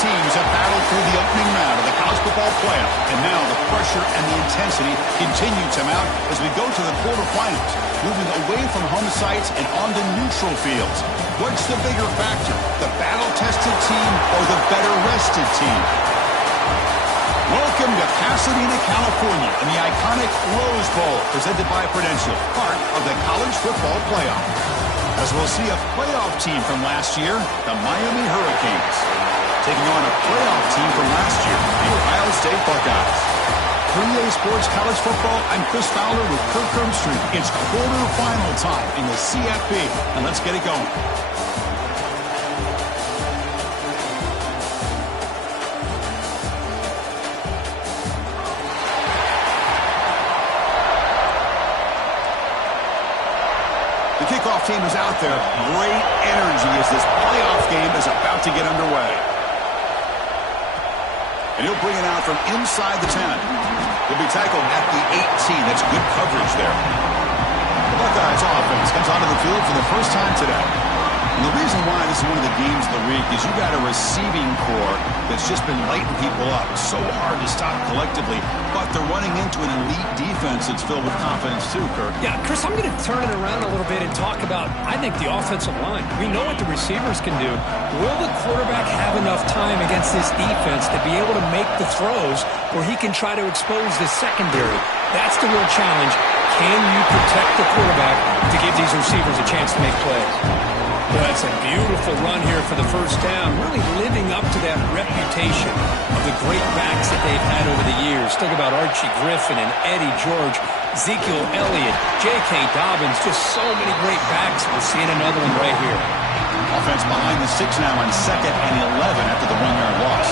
teams have battled through the opening round of the college football playoff, and now the pressure and the intensity continue to mount as we go to the quarterfinals, moving away from home sites and onto neutral fields. What's the bigger factor, the battle-tested team or the better-rested team? Welcome to Pasadena, California, in the iconic Rose Bowl, presented by Prudential, part of the college football playoff. As we'll see a playoff team from last year, the Miami Hurricanes, taking on a playoff team from last year, the Ohio State Buckeyes. For EA Sports College Football, I'm Chris Fowler with Kirk Herbstreit. It's quarterfinal time in the CFP, and let's get it going. The kickoff team is out there. Great energy as this playoff game is about to get underway. And he'll bring it out from inside the 10. He'll be tackled at the 18. That's good coverage there. The Buckeyes offense comes onto the field for the first time today. And the reason why this is one of the games of the week is you got a receiving core that's just been lighting people up. So hard to stop collectively, but they're running into an elite defense that's filled with confidence too, Kirk. Yeah, Chris, I'm going to turn it around a little bit and talk about, I think, the offensive line. We know what the receivers can do. Will the quarterback have enough time against this defense to be able to make the throws where he can try to expose the secondary? That's the real challenge. Can you protect the quarterback to give these receivers a chance to make plays? Well, that's a beautiful run here for the first down, really living up to that reputation of the great backs that they've had over the years. Think about Archie Griffin and Eddie George, Ezekiel Elliott, J.K. Dobbins, just so many great backs. We're seeing another one right here. Offense behind the 6 now on 2nd and 11 after the 1-yard loss.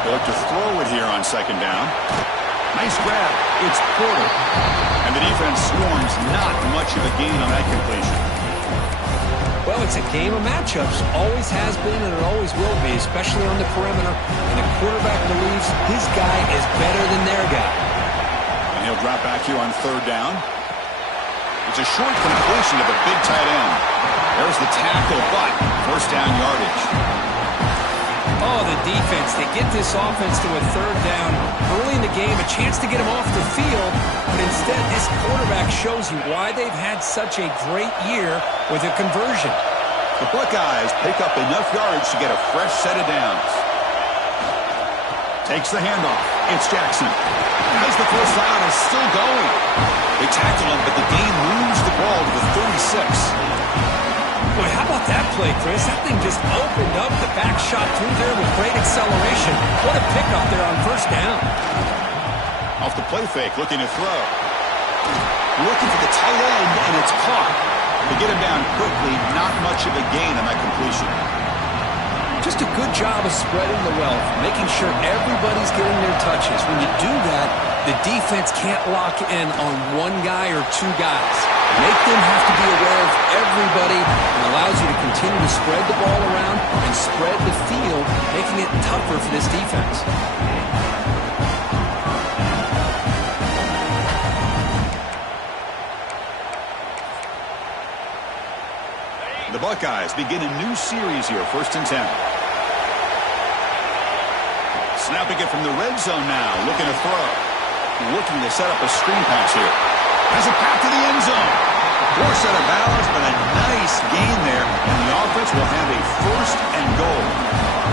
They'll look to throw it here on 2nd down. Nice grab. It's Porter. And the defense swarms not much of a gain on that completion. Well, it's a game of matchups. Always has been and it always will be, especially on the perimeter. And the quarterback believes his guy is better than their guy. And he'll drop back here on 3rd down. It's a short completion of a big tight end. There's the tackle, but first down yardage. Oh, the defense. They get this offense to a 3rd down early in the game, a chance to get him off the field. But instead, this quarterback shows you why they've had such a great year with a conversion. The Buckeyes pick up enough yards to get a fresh set of downs. Takes the handoff. It's Jackson. As the first down is still going. They tackle him, but the gain moves the ball to the 36. Boy, how about that play, Chris? That thing just opened up. The back shot through there with great acceleration. What a pickup there on first down. Off the play fake, looking to throw. Looking for the tight end, and it's caught. To get him down quickly, not much of a gain on that completion. Just a good job of spreading the wealth, making sure everybody's getting their touches. When you do that, the defense can't lock in on one guy or 2 guys. Make them have to be aware of everybody and allows you to continue to spread the ball around and spread the field, making it tougher for this defense. The Buckeyes begin a new series here, 1st and 10. Snapping it from the red zone now, looking to throw. Looking to set up a screen pass here. Has a path to the end zone. Force out of bounds, but a nice gain there, and the offense will have a 1st and goal.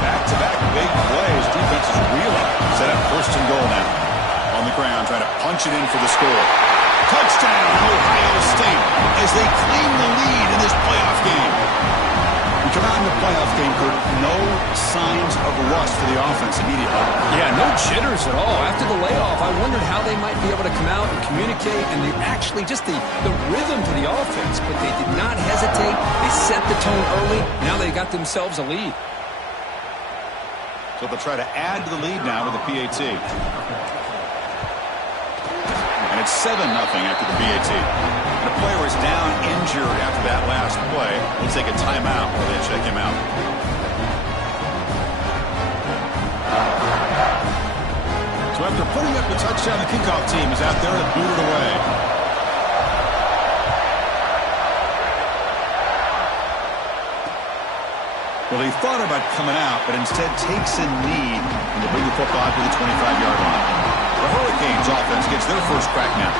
Back-to-back big plays. Defense is really set up 1st and goal now. On the ground, trying to punch it in for the score. Touchdown, Ohio State, as they claim the lead in this playoff game. We come out in the playoff game, Kurt, no signs of rust for the offense immediately. Yeah, no jitters at all. After the layoff, I wondered how they might be able to come out and communicate, and they actually just the rhythm to the offense, but they did not hesitate. They set the tone early. Now they got themselves a lead. So they'll try to add to the lead now with the PAT. And it's 7-0 after the PAT. And a player is down injured after that last play. We'll take a timeout while they check him out. So after putting up the touchdown, the kickoff team is out there to boot it away. Well, he thought about coming out, but instead takes a knee and they bring the football out to the 25-yard line. The Hurricanes offense gets their first crack now.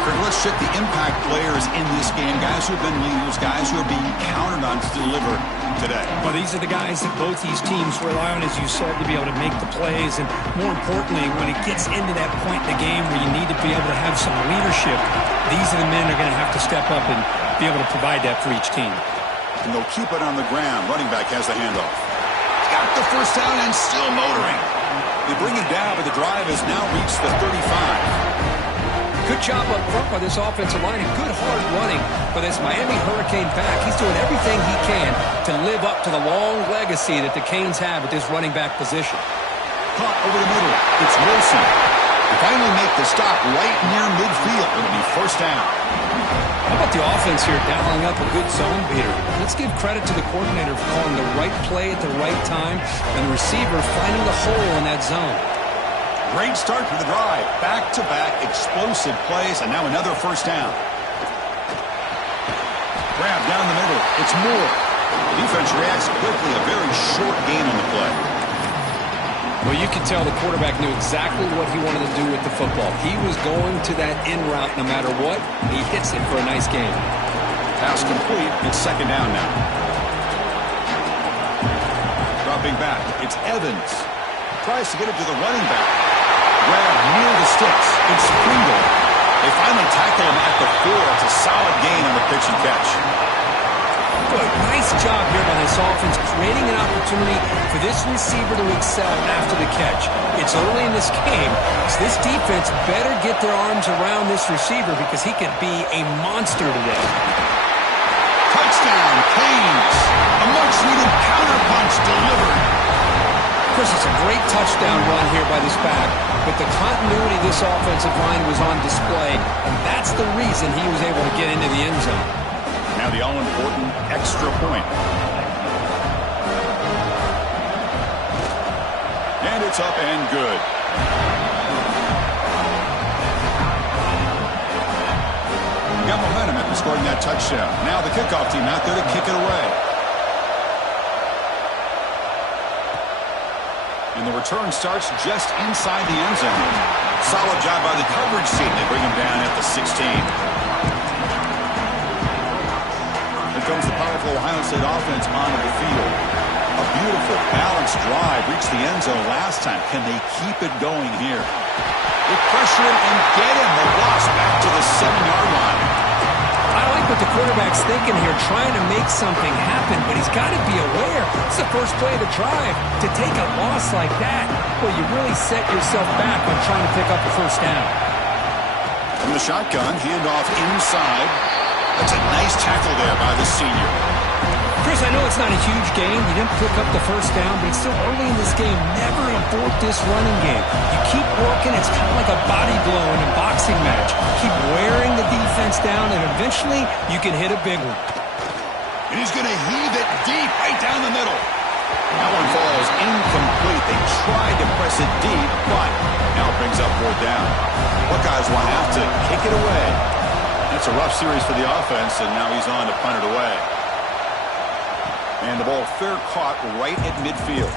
Kirk, let's check the impact players in this game, guys who have been leaders, guys who are being counted on to deliver today. Well, these are the guys that both these teams rely on, as you said, to be able to make the plays. And more importantly, when it gets into that point in the game where you need to be able to have some leadership, these are the men that are going to have to step up and be able to provide that for each team. And they'll keep it on the ground. Running back has the handoff. Got the first down and still motoring. They bring him down, but the drive has now reached the 35. Good job up front by this offensive line and good hard running for this Miami Hurricane back. He's doing everything he can to live up to the long legacy that the Canes have at this running back position. Caught over the middle. It's Wilson. They finally make the stop right near midfield. It'll be first down. How about the offense here dialing up a good zone beater? Let's give credit to the coordinator for calling the right play at the right time and the receiver finding the hole in that zone. Great start for the drive. Back-to-back explosive plays, and now another first down. Grab down the middle. It's Moore. Defense reacts quickly. A very short gain on the play. Well, you can tell the quarterback knew exactly what he wanted to do with the football. He was going to that in route no matter what. He hits it for a nice gain. Pass complete. It's second down now. Dropping back. It's Evans. Tries to get it to the running back. Grab near the sticks. It's Friedel. They finally tackle him at the 4. It's a solid gain on the pitch and catch. Good. Nice job here by this offense, creating an opportunity for this receiver to excel after the catch. It's early in this game, so this defense better get their arms around this receiver because he could be a monster today. Touchdown, Canes. A much-needed counterpunch delivered. Chris, it's a great touchdown run here by this back, but the continuity of this offensive line was on display, and that's the reason he was able to get into the end zone. Now the all-important extra point. And it's up and good. Got momentum after scoring that touchdown. Now the kickoff team out there to kick it away. And the return starts just inside the end zone. Solid job by the coverage team. They bring him down at the 16. Here comes the powerful Ohio State offense onto the field. A beautiful, balanced drive reached the end zone last time. Can they keep it going here? They pressure him and get him. The loss back to the 7-yard line. I like what the quarterback's thinking here, trying to make something happen, but he's got to be aware. It's the first play of the drive. To take a loss like that, well, you really set yourself back on trying to pick up a first down. From the shotgun, handoff inside. That's a nice tackle there by the senior. Chris, I know it's not a huge game. You didn't pick up the first down, but it's still early in this game. Never abort this running game. You keep working. It's kind of like a body blow in a boxing match. Keep wearing the defense down, and eventually you can hit a big one. And he's going to heave it deep right down the middle. That one falls incomplete. They tried to press it deep, but now it brings up fourth down. Buckeyes will have to kick it away. That's a rough series for the offense, and now he's on to punt it away. And the ball fair caught right at midfield.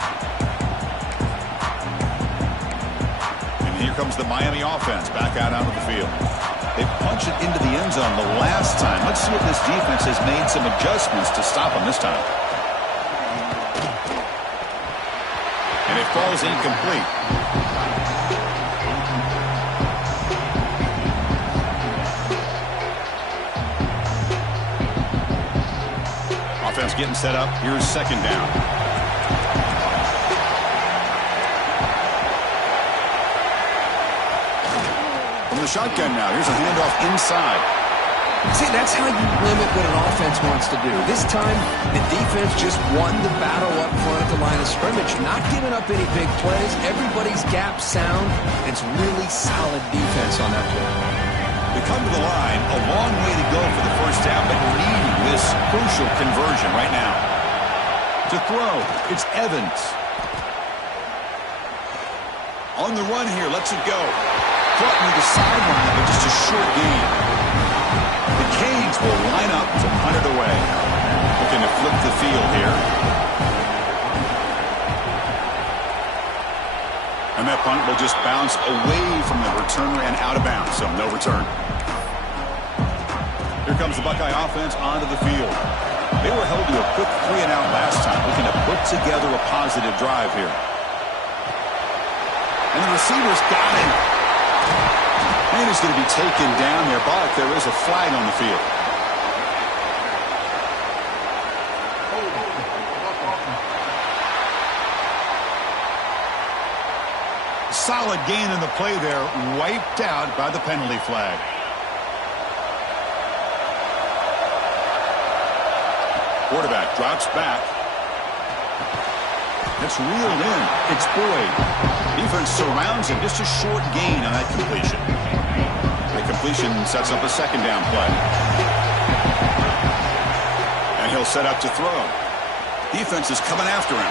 And here comes the Miami offense back out onto the field. They punch it into the end zone the last time. Let's see if this defense has made some adjustments to stop them this time. And it falls incomplete. Offense getting set up. Here's second down. From the shotgun now. Here's a handoff inside. See, that's how you limit what an offense wants to do. This time, the defense just won the battle up front at the line of scrimmage, not giving up any big plays. Everybody's gap sound. It's really solid defense on that play. They come to the line, a long way to go for the first down, but needing this crucial conversion right now. To throw, it's Evans. On the run here, lets it go. Caught near the sideline, but just a short gain. The Canes will line up to punt it away. Looking to flip the field here. And that punt will just bounce away from the returner and out of bounds, so no return. Here comes the Buckeye offense onto the field. They were held to a quick 3-and-out last time, looking to put together a positive drive here. And the receiver's got him. And he's going to be taken down there, but there is a flag on the field. Solid gain in the play there, wiped out by the penalty flag. Quarterback drops back. It's reeled in. It's Boyd. Defense surrounds him. Just a short gain on that completion. The completion sets up a second down play. And he'll set up to throw. Defense is coming after him.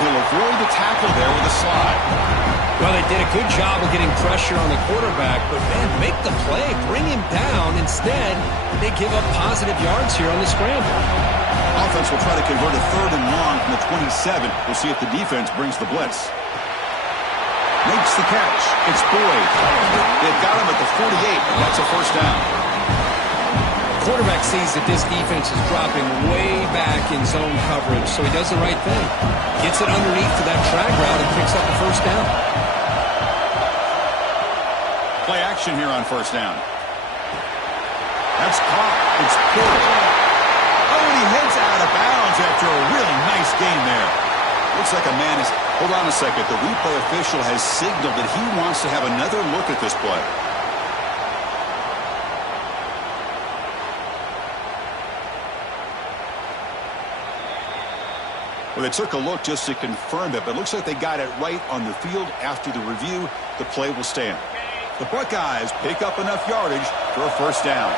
He'll avoid the tackle there with a slide. Well, they did a good job of getting pressure on the quarterback, but, man, make the play, bring him down. Instead, they give up positive yards here on the scramble. Offense will try to convert a 3rd and long from the 27. We'll see if the defense brings the blitz. Makes the catch. It's Boyd. They've got him at the 48. That's a first down. Quarterback sees that this defense is dropping way back in zone coverage, so he does the right thing. Gets it underneath to that drag route and picks up a first down. Play action here on first down. That's caught. It's Boyd. Oh, and he heads out of bounds after a really nice gain there. Looks like a man is... Hold on a second. The replay official has signaled that he wants to have another look at this play. Well, they took a look just to confirm it, but it looks like they got it right on the field. After the review, the play will stand. The Buckeyes pick up enough yardage for a first down.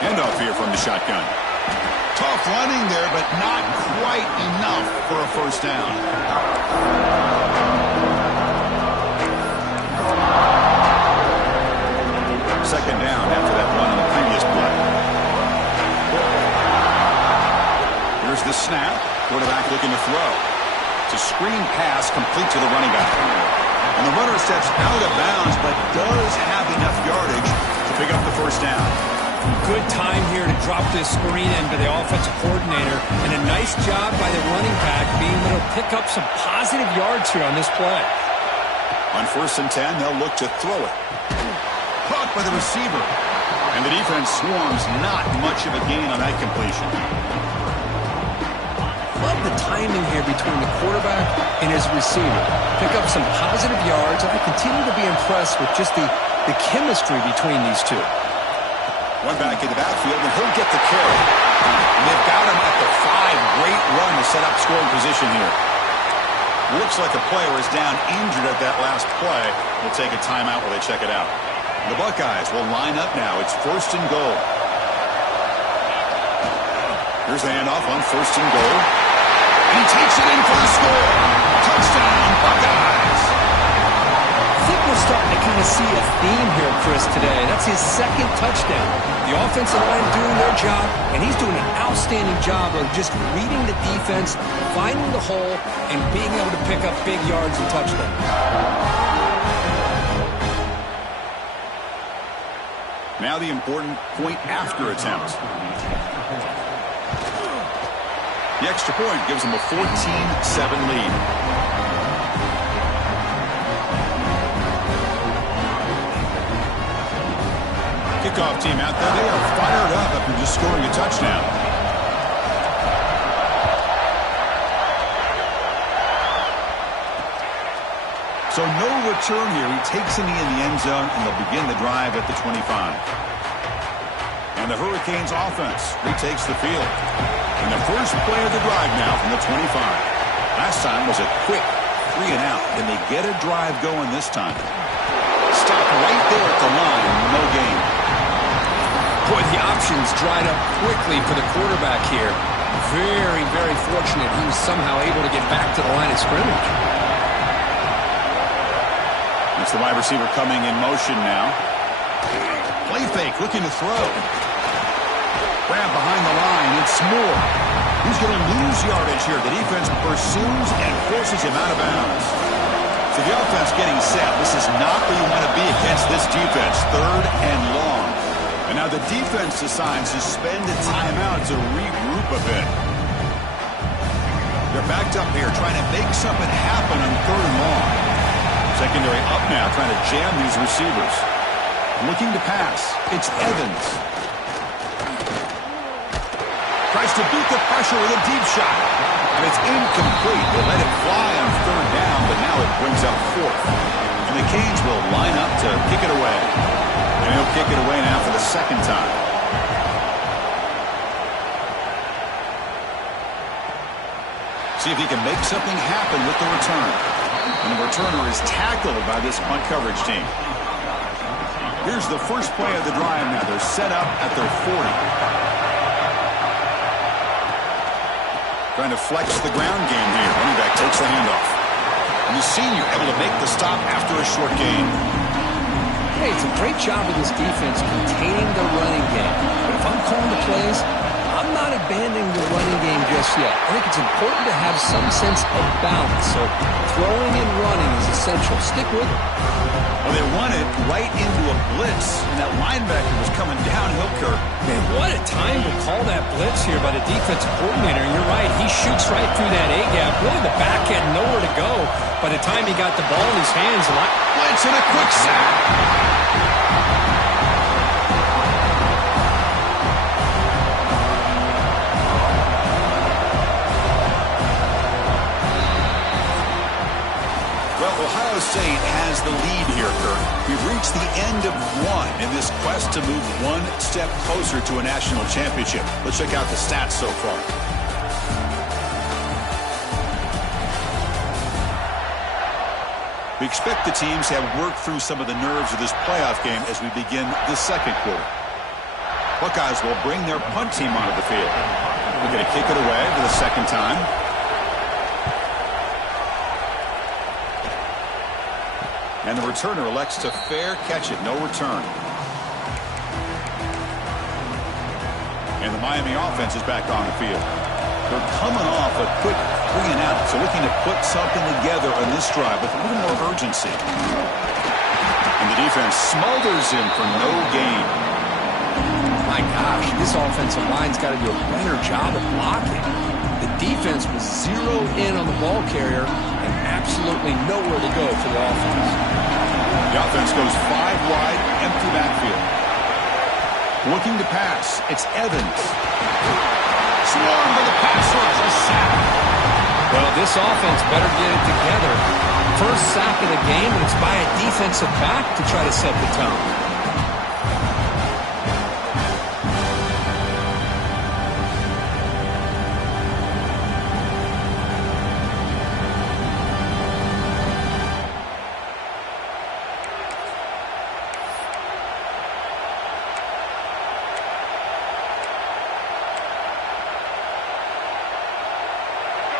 Handoff here from the shotgun. Tough running there, but not quite enough for a first down. Second down after that run on the previous play. Here's the snap. Quarterback looking to throw. It's a screen pass complete to the running back. And the runner steps out of bounds, but does have enough yardage to pick up the first down. Good time here to drop this screen into the offensive coordinator, and a nice job by the running back being able to pick up some positive yards here on this play. On 1st and 10, they'll look to throw it. Caught by the receiver. And the defense swarms. Not much of a gain on that completion. Love the timing here between the quarterback and his receiver. Pick up some positive yards, and I continue to be impressed with just the chemistry between these two. One back in the backfield, and he'll get the carry. And they've got him at the 5. Great run to set up scoring position here. Looks like a player is down injured at that last play. We'll take a timeout while they check it out. The Buckeyes will line up now. It's 1st and goal. Here's the handoff on 1st and goal. And he takes it in for the score. Touchdown, Buckeyes. I think we're starting to kind of see a theme here, Chris, today. That's his 2nd touchdown. The offensive line doing their job, and he's doing an outstanding job of just reading the defense, finding the hole, and being able to pick up big yards and touchdowns. Now the important point after attempt. The extra point gives them a 14-7 lead. Kickoff team out there. They are fired up after just scoring a touchdown. So no return here. He takes a knee in the end zone, and they'll begin the drive at the 25. And the Hurricanes offense retakes the field. And the first play of the drive now from the 25. Last time was a quick 3-and-out. Can they get a drive going this time? Stop right there at the line. No gain. Boy, the options dried up quickly for the quarterback here. Very, very fortunate he was somehow able to get back to the line of scrimmage. It's the wide receiver coming in motion now. Play fake, looking to throw. Grab behind the line. It's Moore. He's going to lose yardage here. The defense pursues and forces him out of bounds. So the offense getting set. This is not where you want to be against this defense. 3rd and long. And now the defense decides to spend a timeout to regroup a bit. They're backed up here trying to make something happen on 3rd and long. Secondary up now trying to jam these receivers. Looking to pass. It's Evans. Tries to beat the pressure with a deep shot. And it's incomplete. They let it fly on 3rd down, but now it brings up 4th. And the Canes will line up to kick it away. And he'll kick it away now for the 2nd time. See if he can make something happen with the return. And the returner is tackled by this punt coverage team. Here's the first play of the drive now. They're set up at their 40. Trying to flex the ground game here. Running back takes the handoff. And the senior able to make the stop after a short gain. Hey, it's a great job of this defense containing the running game. But if I'm calling the plays, I'm not abandoning the running game just yet. I think it's important to have some sense of balance. So throwing and running is essential. Stick with it. Well, they run it right into a blitz. And that linebacker was coming downhill, Kirk. Man, what a time to call that blitz here by the defensive coordinator. And you're right, he shoots right through that A-gap. Really, the back had nowhere to go. By the time he got the ball in his hands, blitz and a quick sack. Ohio State has the lead here, Kirk. We've reached the end of 1 in this quest to move 1 step closer to a national championship. Let's check out the stats so far. We expect the teams to have worked through some of the nerves of this playoff game as we begin the 2nd quarter. Buckeyes will bring their punt team onto the field. We're going to kick it away for the 2nd time. And the returner elects to fair catch it. No return. And the Miami offense is back on the field. They're coming off a quick 3 and out, so looking to put something together on this drive with a little more urgency. And the defense smothers him for no gain. My gosh, this offensive line's got to do a better job of blocking. The defense was zeroed in on the ball carrier and absolutely nowhere to go for the offense. The offense goes 5 wide, empty backfield. Looking to pass. It's Evans. Swarmed by the pass rush. A sack. Well, this offense better get it together. First sack of the game, and it's by a defensive back to try to set the tone.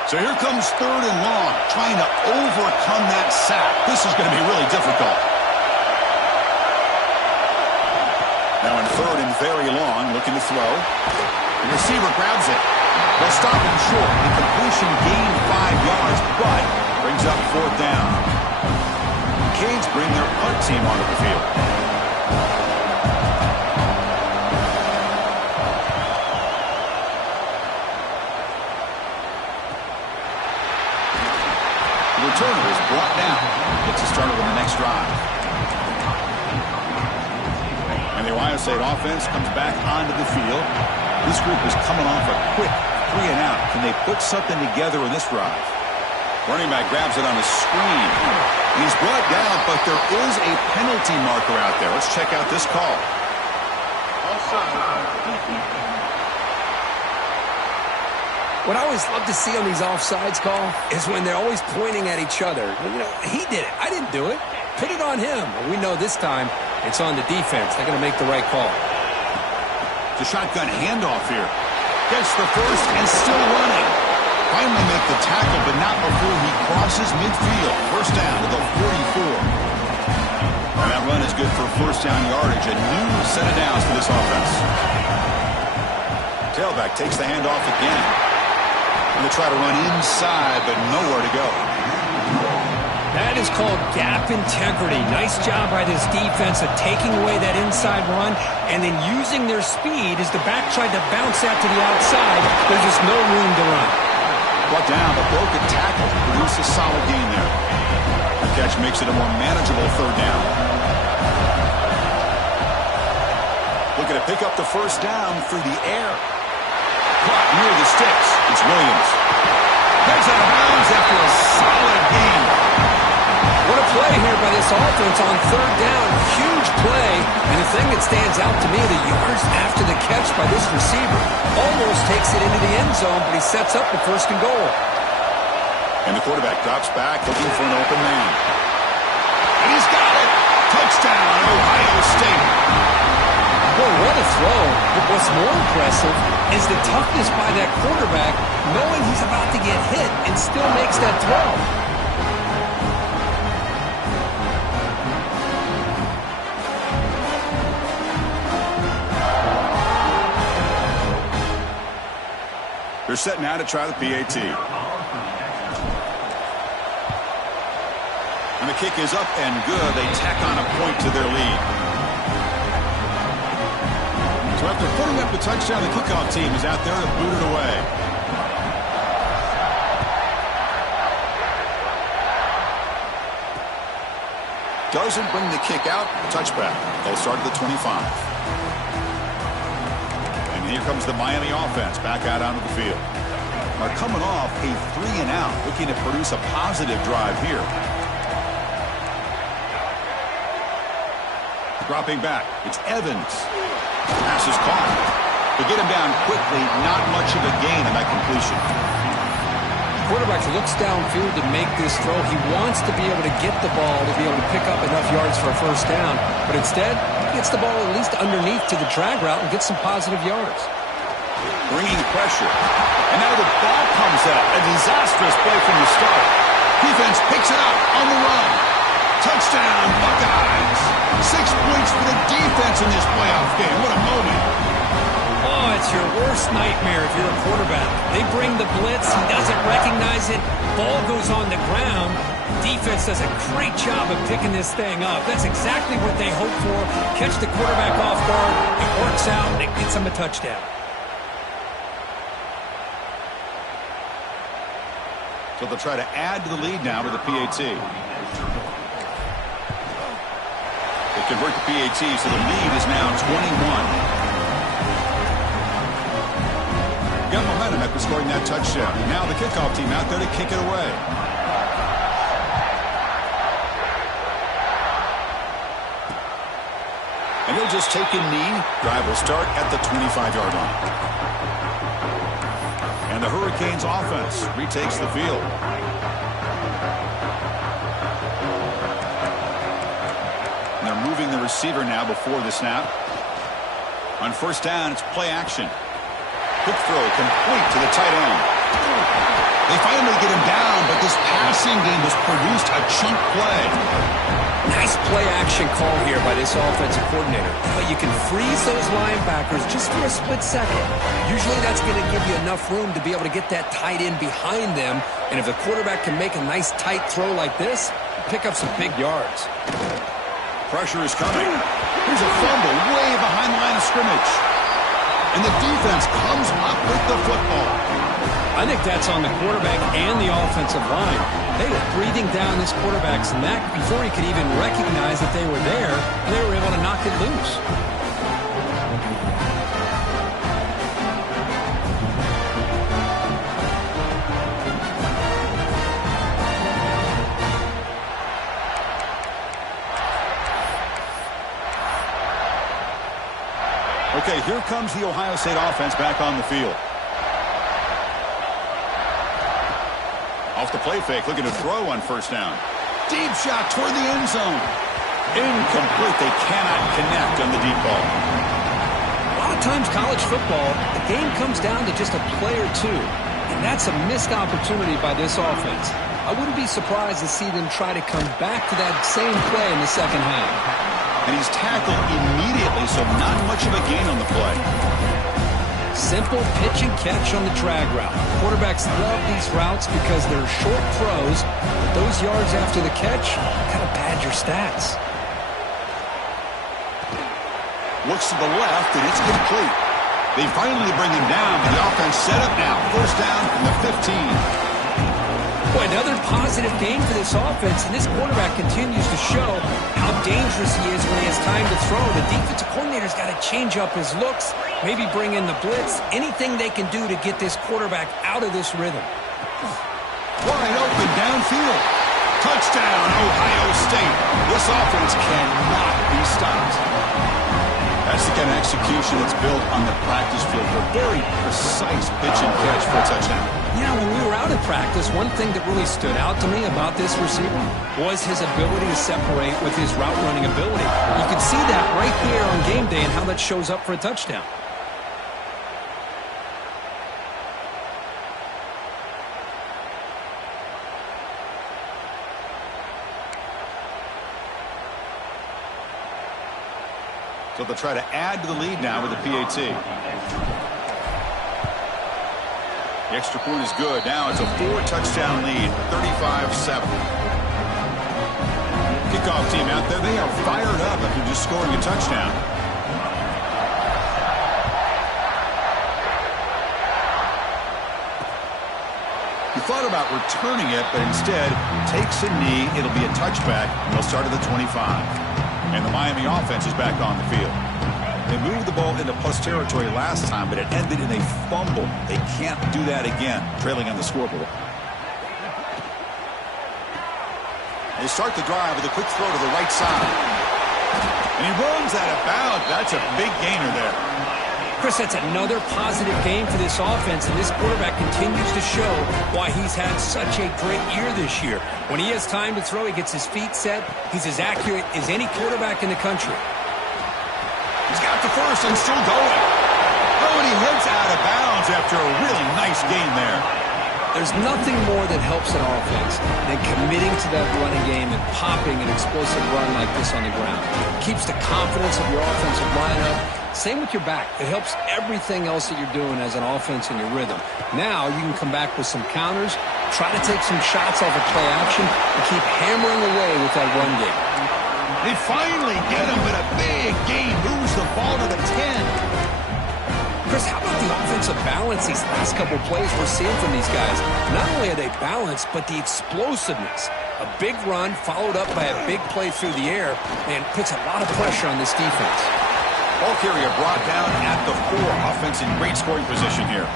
So here comes 3rd and long, trying to overcome that sack. This is going to be really difficult. Now in 3rd and very long, looking to throw. The receiver grabs it. They'll stop him short. The completion gained 5 yards, but brings up 4th down. The Canes bring their punt team onto the field. Returner is brought down. Gets us started on the next drive. And the Ohio State offense comes back onto the field. This group is coming off a quick 3 and out. Can they put something together in this drive? Running back grabs it on a screen. He's brought down, but there is a penalty marker out there. Let's check out this call. What I always love to see on these offsides call is when they're always pointing at each other. You know, he did it. I didn't do it. Put it on him. But we know this time it's on the defense. They're going to make the right call. The shotgun handoff here. Gets the first and still running. Finally make the tackle, but not before he crosses midfield. First down to the 44. And that run is good for first down yardage. A new set of downs for this offense. Tailback takes the handoff again. And they try to run inside, but nowhere to go. That is called gap integrity. Nice job by this defense of taking away that inside run and then using their speed as the back tried to bounce that to the outside. There's just no room to run. Brought down, but broken tackle. Produced a solid gain there. The catch makes it a more manageable third down. Looking to pick up the first down through the air. Caught near the sticks. It's Williams. Heads out of bounds after a solid gain. What a play here by this offense on third down. Huge play. And the thing that stands out to me, the yards after the catch by this receiver. Almost takes it into the end zone, but he sets up the first and goal. And the quarterback drops back looking for an open man. And he's got it. Touchdown, Ohio State. Boy, what a throw. But what's more impressive is the toughness by that quarterback, knowing he's about to get hit and still makes that throw. They're set now to try the PAT. And the kick is up and good. They tack on a point to their lead. So after putting up the touchdown, the kickoff team is out there to boot it away. Doesn't bring the kick out. Touchback. They'll start at the 25. Here comes the Miami offense back out onto the field. Are coming off a 3-and-out, looking to produce a positive drive here. Dropping back, it's Evans. Pass is caught. To get him down quickly, not much of a gain on that completion. Quarterback looks downfield to make this throw. He wants to be able to get the ball to be able to pick up enough yards for a first down, but instead he gets the ball at least underneath to the drag route and gets some positive yards. Bringing pressure. And now the ball comes out. A disastrous play from the start. Defense picks it up on the run. Touchdown, Buckeyes. 6 points for the defense in this playoff game. What a moment. Oh, it's your worst nightmare if you're a quarterback. They bring the blitz. He doesn't recognize it. Ball goes on the ground. Defense does a great job of picking this thing up. That's exactly what they hope for. Catch the quarterback off guard. It works out, and it gets him a touchdown. So they'll try to add to the lead now with the PAT. They convert the PAT, so the lead is now 21. Got momentum after scoring that touchdown. Now the kickoff team out there to kick it away. And he'll just take a knee. Drive will start at the 25-yard line. And the Hurricanes offense retakes the field. And they're moving the receiver now before the snap. On first down, it's play action. Quick throw complete to the tight end. They finally get him down, but this passing game has produced a chunk play. Nice play action call here by this offensive coordinator. But you can freeze those linebackers just for a split second. Usually that's going to give you enough room to be able to get that tight end behind them. And if the quarterback can make a nice tight throw like this, pick up some big yards. Pressure is coming. Here's a fumble way behind the line of scrimmage. And the defense comes up with the football. I think that's on the quarterback and the offensive line. They were breathing down this quarterback's neck before he could even recognize that they were there, and they were able to knock it loose. Okay, here comes the Ohio State offense back on the field. Off the play fake, looking to throw on first down. Deep shot toward the end zone. Incomplete. They cannot connect on the deep ball. A lot of times college football, the game comes down to just a play or two. And that's a missed opportunity by this offense. I wouldn't be surprised to see them try to come back to that same play in the second half. And he's tackled immediately, so not much of a gain on the play. Simple pitch and catch on the drag route. Quarterbacks love these routes because they're short throws, but those yards after the catch kind of pad your stats. Looks to the left, and it's complete. They finally bring him down, but the offense set up now. First down from the 15. Boy, another positive game for this offense, and this quarterback continues to show how dangerous he is when he has time to throw. The defensive coordinator's got to change up his looks, maybe bring in the blitz, anything they can do to get this quarterback out of this rhythm. Wide open downfield. Touchdown, Ohio State. This offense cannot be stopped. That's the kind of execution that's built on the practice field. A very precise pitch and catch for a touchdown. Yeah, when we were out at practice, one thing that really stood out to me about this receiver was his ability to separate with his route running ability. You can see that right there on game day and how that shows up for a touchdown. So they'll try to add to the lead now with the PAT. The extra point is good. Now it's a 4-touchdown lead, 35-7. Kickoff team out there, they are fired up after just scoring a touchdown. He thought about returning it, but instead takes a knee. It'll be a touchback, and they'll start at the 25. And the Miami offense is back on the field. They moved the ball into plus territory last time, but it ended in a fumble. They can't do that again, trailing on the scoreboard. They start the drive with a quick throw to the right side. And he runs out of bounds. That's a big gainer there. Chris, that's another positive game for this offense, and this quarterback continues to show why he's had such a great year this year. When he has time to throw, he gets his feet set. He's as accurate as any quarterback in the country. He's got the first and still going. Oh, and he heads out of bounds after a really nice gain there. There's nothing more that helps an offense than committing to that running game and popping an explosive run like this on the ground. It keeps the confidence of your offensive lineup. Same with your back. It helps everything else that you're doing as an offense in your rhythm. Now you can come back with some counters, try to take some shots off of play action, and keep hammering away with that run game. They finally get him, but a big gain moves the ball to the 10. Chris, how about the offensive balance these last couple plays we're seeing from these guys? Not only are they balanced, but the explosiveness. A big run followed up by a big play through the air, and puts a lot of pressure on this defense. Ball carrier brought down at the 4. Offense in great scoring position here.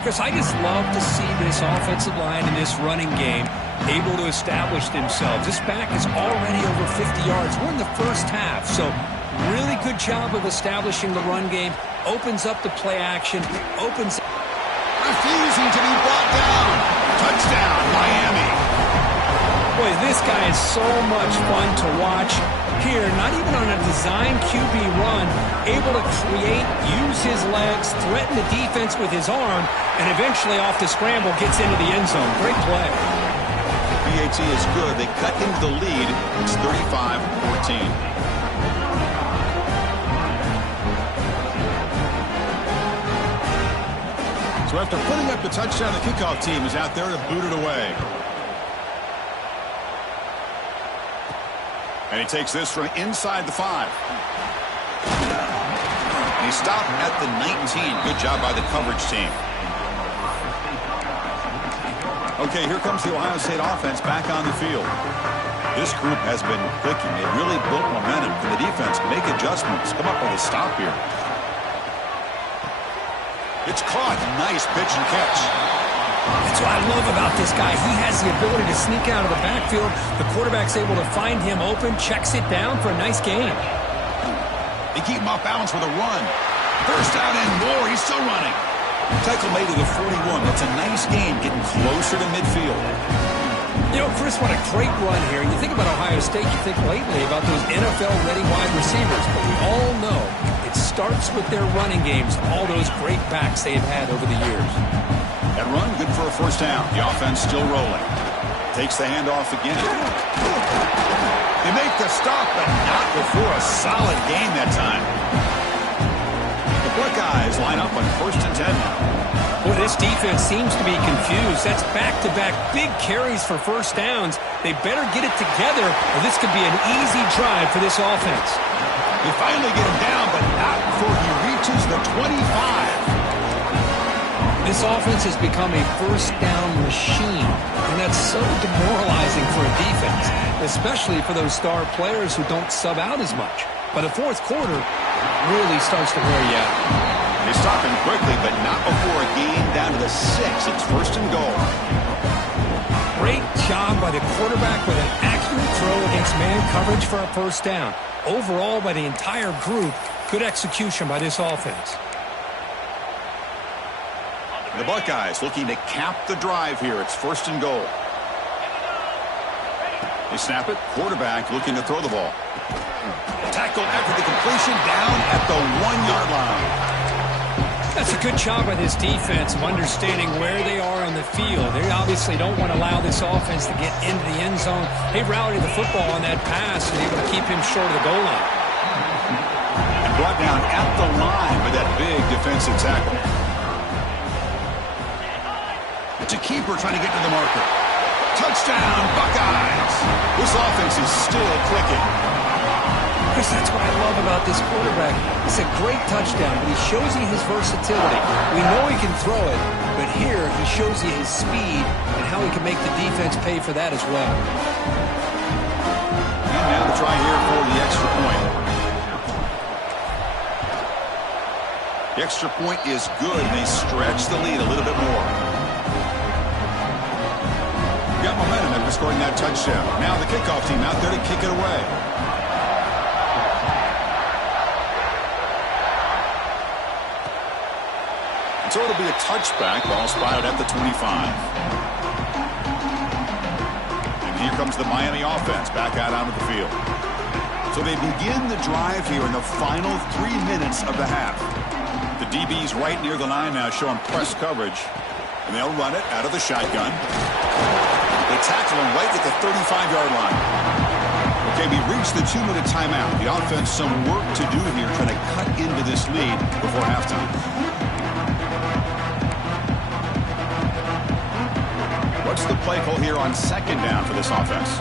Chris, I just love to see this offensive line in this running game able to establish themselves. This back is already over 50 yards. We're in the first half, so really good job of establishing the run game. Opens up the play action. Refusing to be brought down. Touchdown, Miami. Boy, this guy is so much fun to watch. Here, not even on a design QB run, able to create, use his legs, threaten the defense with his arm, and eventually off the scramble gets into the end zone. Great play. PAT is good. They cut into the lead. It's 35-14. So after putting up the touchdown, the kickoff team is out there to boot it away. And he takes this from inside the 5. And he stopped at the 19. Good job by the coverage team. Okay, here comes the Ohio State offense back on the field. This group has been clicking. They really built momentum. Can the defense make adjustments? Come up with a stop here. It's caught. Nice pitch and catch. That's what I love about this guy. He has the ability to sneak out of the backfield. The quarterback's able to find him open, checks it down for a nice gain. They keep him off balance with a run. First down and more. He's still running. Tackle made to the 41. That's a nice gain, getting closer to midfield. You know, Chris, what a great run here. You think about Ohio State, you think lately about those NFL-ready wide receivers, but we all know it starts with their running games, all those great backs they've had over the years. That run, good for a first down. The offense still rolling. Takes the handoff again. They make the stop, but not before a solid gain that time. The Buckeyes line up on and 10 now. Well, this defense seems to be confused. That's back-to-back big carries for first downs. They better get it together, or this could be an easy drive for this offense. They finally get him down, but not before he reaches the 25. This offense has become a first-down machine, and that's so demoralizing for a defense, especially for those star players who don't sub out as much. By the fourth quarter, it really starts to wear you out. They stop him quickly, but not before a gain down to the 6. It's first and goal. Great job by the quarterback with an accurate throw against man coverage for a first down. Overall, by the entire group, good execution by this offense. The Buckeyes looking to cap the drive here. It's first and goal. They snap it. Quarterback looking to throw the ball. Tackle after the completion down at the 1-yard line. That's a good job by this defense of understanding where they are on the field. They obviously don't want to allow this offense to get into the end zone. They rallied the football on that pass and able to keep him short of the goal line. And brought down at the line with that big defensive tackle. It's a keeper trying to get to the marker. Touchdown, Buckeyes! This offense is still clicking. Chris, that's what I love about this quarterback. It's a great touchdown, but he shows you his versatility. We know he can throw it, but here he shows you his speed and how he can make the defense pay for that as well. And now the try here for the extra point. The extra point is good, and they stretch the lead a little bit more. Got momentum after scoring that touchdown. Now the kickoff team out there to kick it away. So it'll be a touchback. Ball spotted at the 25. And here comes the Miami offense back out onto the field. So they begin the drive here in the final 3 minutes of the half. The DB's right near the line now showing press coverage. And they'll run it out of the shotgun. They tackle him right at the 35-yard line. Okay, we reached the 2-minute timeout. The offense some work to do here trying to cut into this lead before halftime. What's the play call here on second down for this offense?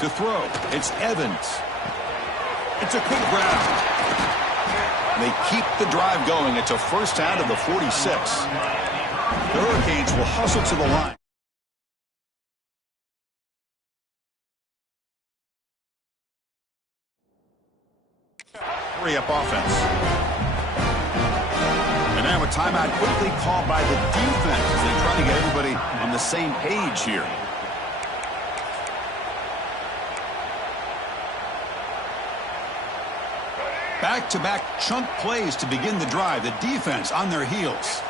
To throw, it's Evans. It's a quick grab. They keep the drive going. It's a first down to the 46. The Hurricanes will hustle to the line. Hurry-up offense. And now a timeout quickly called by the defense as they try to get everybody on the same page here. Back-to-back chunk plays to begin the drive. The defense on their heels.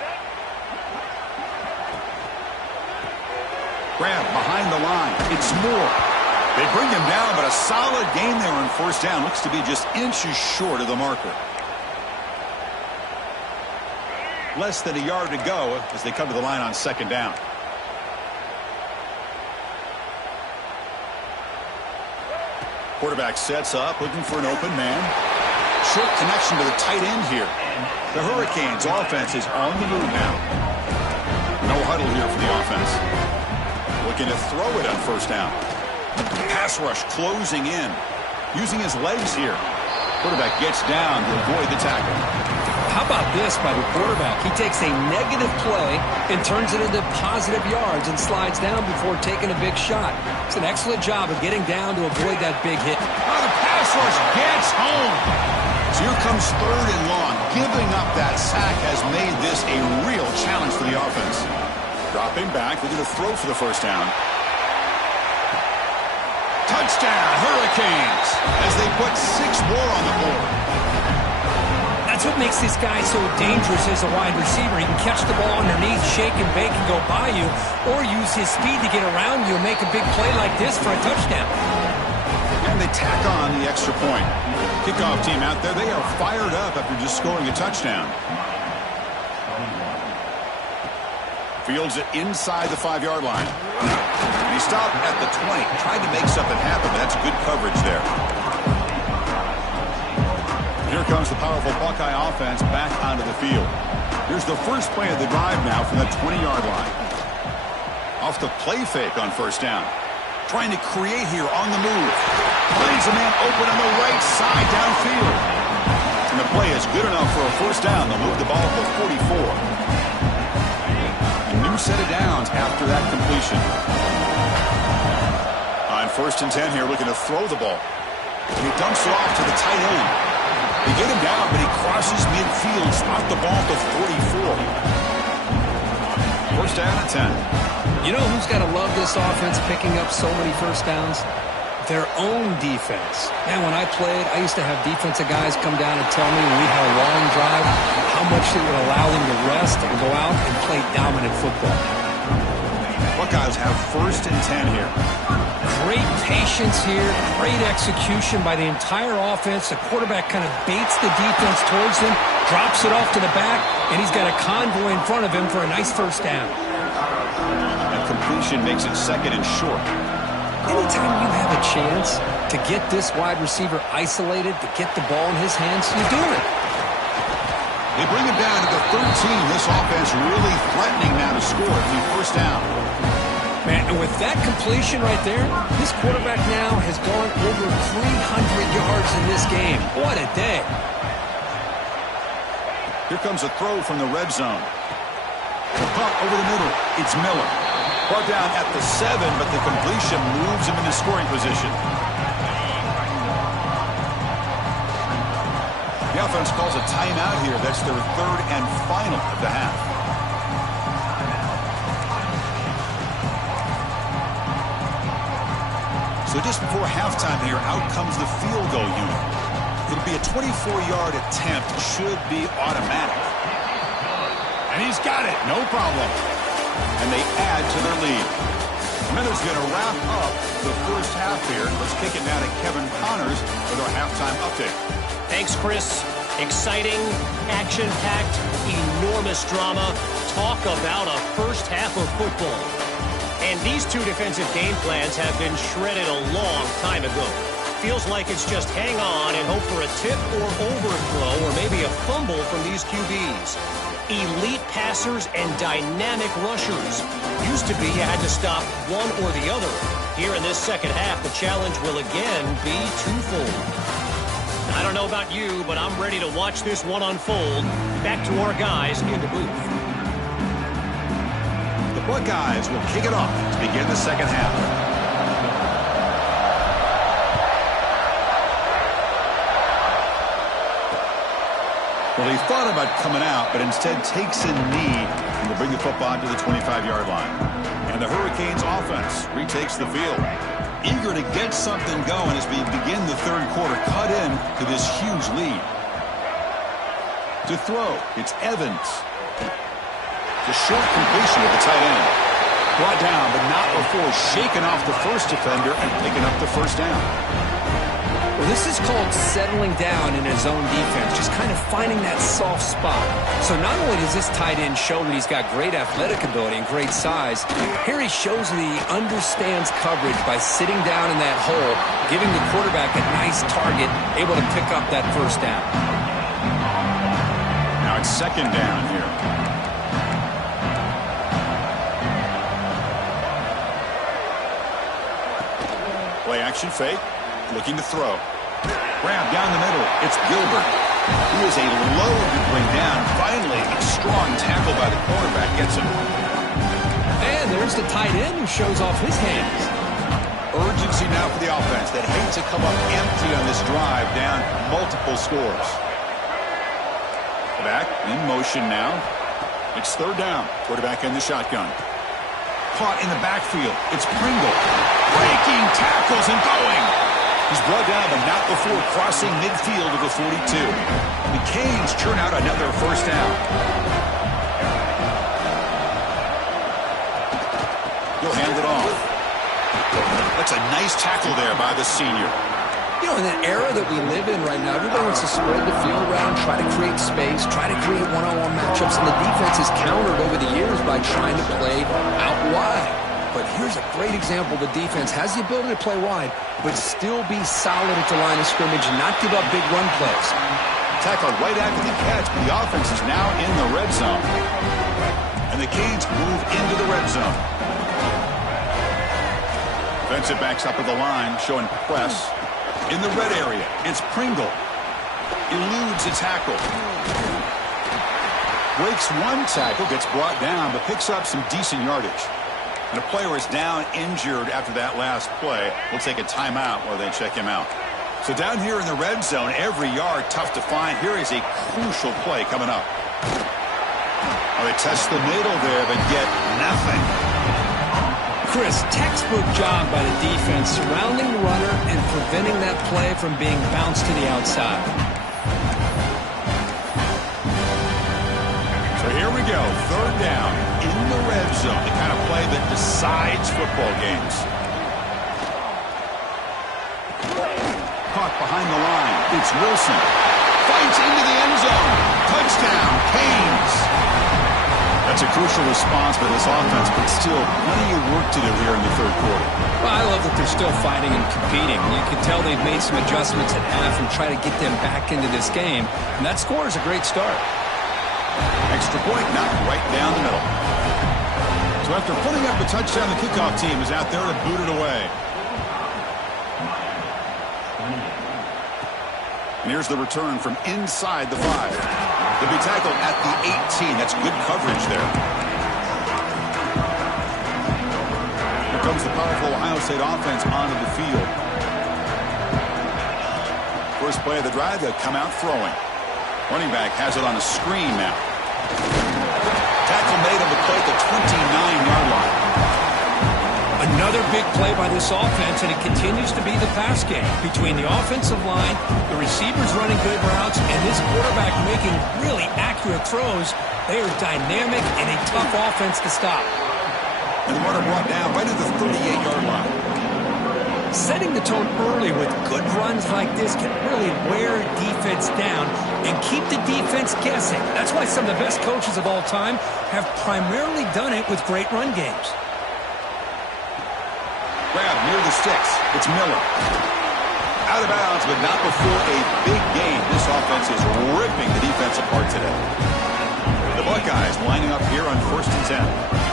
Grab behind the line. It's Moore. They bring him down, but a solid gain there on first down. Looks to be just inches short of the marker. Less than a yard to go as they come to the line on second down. Quarterback sets up, looking for an open man. Short connection to the tight end here. The Hurricanes offense is on the move now. No huddle here for the offense. Looking to throw it on first down. Pass rush closing in. Using his legs here. Quarterback gets down to avoid the tackle. How about this by the quarterback? He takes a negative play and turns it into positive yards and slides down before taking a big shot. It's an excellent job of getting down to avoid that big hit. Oh, the pass rush gets home. So here comes third and long. Giving up that sack has made this a real challenge for the offense. Dropping back, looking to throw for the first down. Touchdown, Hurricanes, as they put 6 more on the board. That's what makes this guy so dangerous as a wide receiver. He can catch the ball underneath, shake and bake and go by you, or use his speed to get around you and make a big play like this for a touchdown. And they tack on the extra point. Kickoff team out there, they are fired up after just scoring a touchdown. Fields it inside the 5-yard line. And he stopped at the 20, tried to make something happen, but that's good coverage there. Here comes the powerful Buckeye offense back onto the field. Here's the first play of the drive now from the 20-yard line. Off the play fake on first down. Trying to create here on the move. Finds a man open on the right side downfield. And the play is good enough for a first down. They'll move the ball to 44. A new set of downs after that completion. On first and 10 here, looking to throw the ball. And he dumps it off to the tight end. They get him down, but he crosses midfield, spot the ball to 44. First down and 10. You know who's got to love this offense picking up so many first downs? Their own defense. Man, when I played, I used to have defensive guys come down and tell me when we had a long drive how much it would allow them to rest and go out and play dominant football. Buckeyes have first and 10 here. Great patience here, great execution by the entire offense. The quarterback kind of baits the defense towards him, drops it off to the back, and he's got a convoy in front of him for a nice first down. And completion makes it second and short. Anytime you have a chance to get this wide receiver isolated, to get the ball in his hands, you do it. They bring him down to the 13. This offense really threatening now to score at the first down. Man, and with that completion right there, this quarterback now has gone over 300 yards in this game. What a day. Here comes a throw from the red zone. The punt over the middle. It's Miller. Brought down at the 7, but the completion moves him into scoring position. The offense calls a timeout here. That's their third and final of the half. So just before halftime here, out comes the field goal unit. It'll be a 24-yard attempt. Should be automatic. And he's got it. No problem. And they add to their lead. Miller's going to wrap up the first half here. Let's kick it now to Kevin Connors with our halftime update. Thanks, Chris. Exciting, action-packed, enormous drama. Talk about a first half of football. And these two defensive game plans have been shredded a long time ago. Feels like it's just hang on and hope for a tip or overthrow or maybe a fumble from these QBs. Elite passers and dynamic rushers. Used to be you had to stop one or the other. Here in this second half, the challenge will again be twofold. I don't know about you, but I'm ready to watch this one unfold. Back to our guys in the booth. The Buckeyes will kick it off to begin the second half. Well, he thought about coming out, but instead takes a knee and will bring the football to the 25-yard line. And the Hurricanes offense retakes the field. Eager to get something going as we begin the third quarter, cut in to this huge lead. To throw, it's Evans. The short completion of the tight end. Brought down, but not before shaking off the first defender and picking up the first down. Well, this is called settling down in his own defense, just kind of finding that soft spot. So not only does this tight end show that he's got great athletic ability and great size, here he shows that he understands coverage by sitting down in that hole, giving the quarterback a nice target, able to pick up that first down. Now it's second down here. Play action fake, looking to throw. Grab down the middle, it's Gilbert. He is a load to bring down. Finally, a strong tackle by the cornerback gets him. And there's the tight end who shows off his hands. Urgency now for the offense that hate to come up empty on this drive, down multiple scores. Back in motion now. It's third down. Quarterback in the shotgun. Caught in the backfield. It's Pringle. Breaking tackles and going. He's brought down, but not before crossing midfield of the 42. The Canes churn out another first down. He'll hand it off. That's a nice tackle there by the senior. You know, in the era that we live in right now, everybody wants to spread the field around, try to create space, try to create one-on-one matchups, and the defense is countered over the years by trying to play out wide. But here's a great example. The defense has the ability to play wide, but still be solid at the line of scrimmage and not give up big run plays. Tackled right after the catch, but the offense is now in the red zone. And the Canes move into the red zone. Defensive backs up at the line, showing press. In the red area, it's Pringle. Eludes a tackle. Breaks one tackle, gets brought down, but picks up some decent yardage. And a player is down injured after that last play. We'll take a timeout while they check him out. So down here in the red zone, every yard tough to find. Here is a crucial play coming up. Oh, they test the middle there, but get nothing. Chris, textbook job by the defense surrounding the runner and preventing that play from being bounced to the outside. So here we go, third down in the red zone, the kind of play that decides football games. Caught behind the line, it's Wilson. Fights into the end zone. Touchdown, Canes. That's a crucial response by this offense, but still plenty of work to do here in the third quarter. Well, I love that they're still fighting and competing. You can tell they've made some adjustments at half and try to get them back into this game. And that score is a great start. Extra point, knocked right down the middle. So after putting up a touchdown, the kickoff team is out there to boot it away. And here's the return from inside the 5. They'll be tackled at the 18. That's good coverage there. Here comes the powerful Ohio State offense onto the field. First play of the drive, they'll come out throwing. Running back has it on a screen now. Tackle made on the play at the 29-yard line. Another big play by this offense, and it continues to be the pass game. Between the offensive line, the receivers running good routes, and this quarterback making really accurate throws, they are dynamic and a tough offense to stop. And the runner brought down right at the 38-yard line. Setting the tone early with good runs like this can really wear defense down and keep the defense guessing. That's why some of the best coaches of all time have primarily done it with great run games. Grab near the sticks. It's Miller. Out of bounds, but not before a big gain. This offense is ripping the defense apart today. The Buckeyes lining up here on 1st and 10.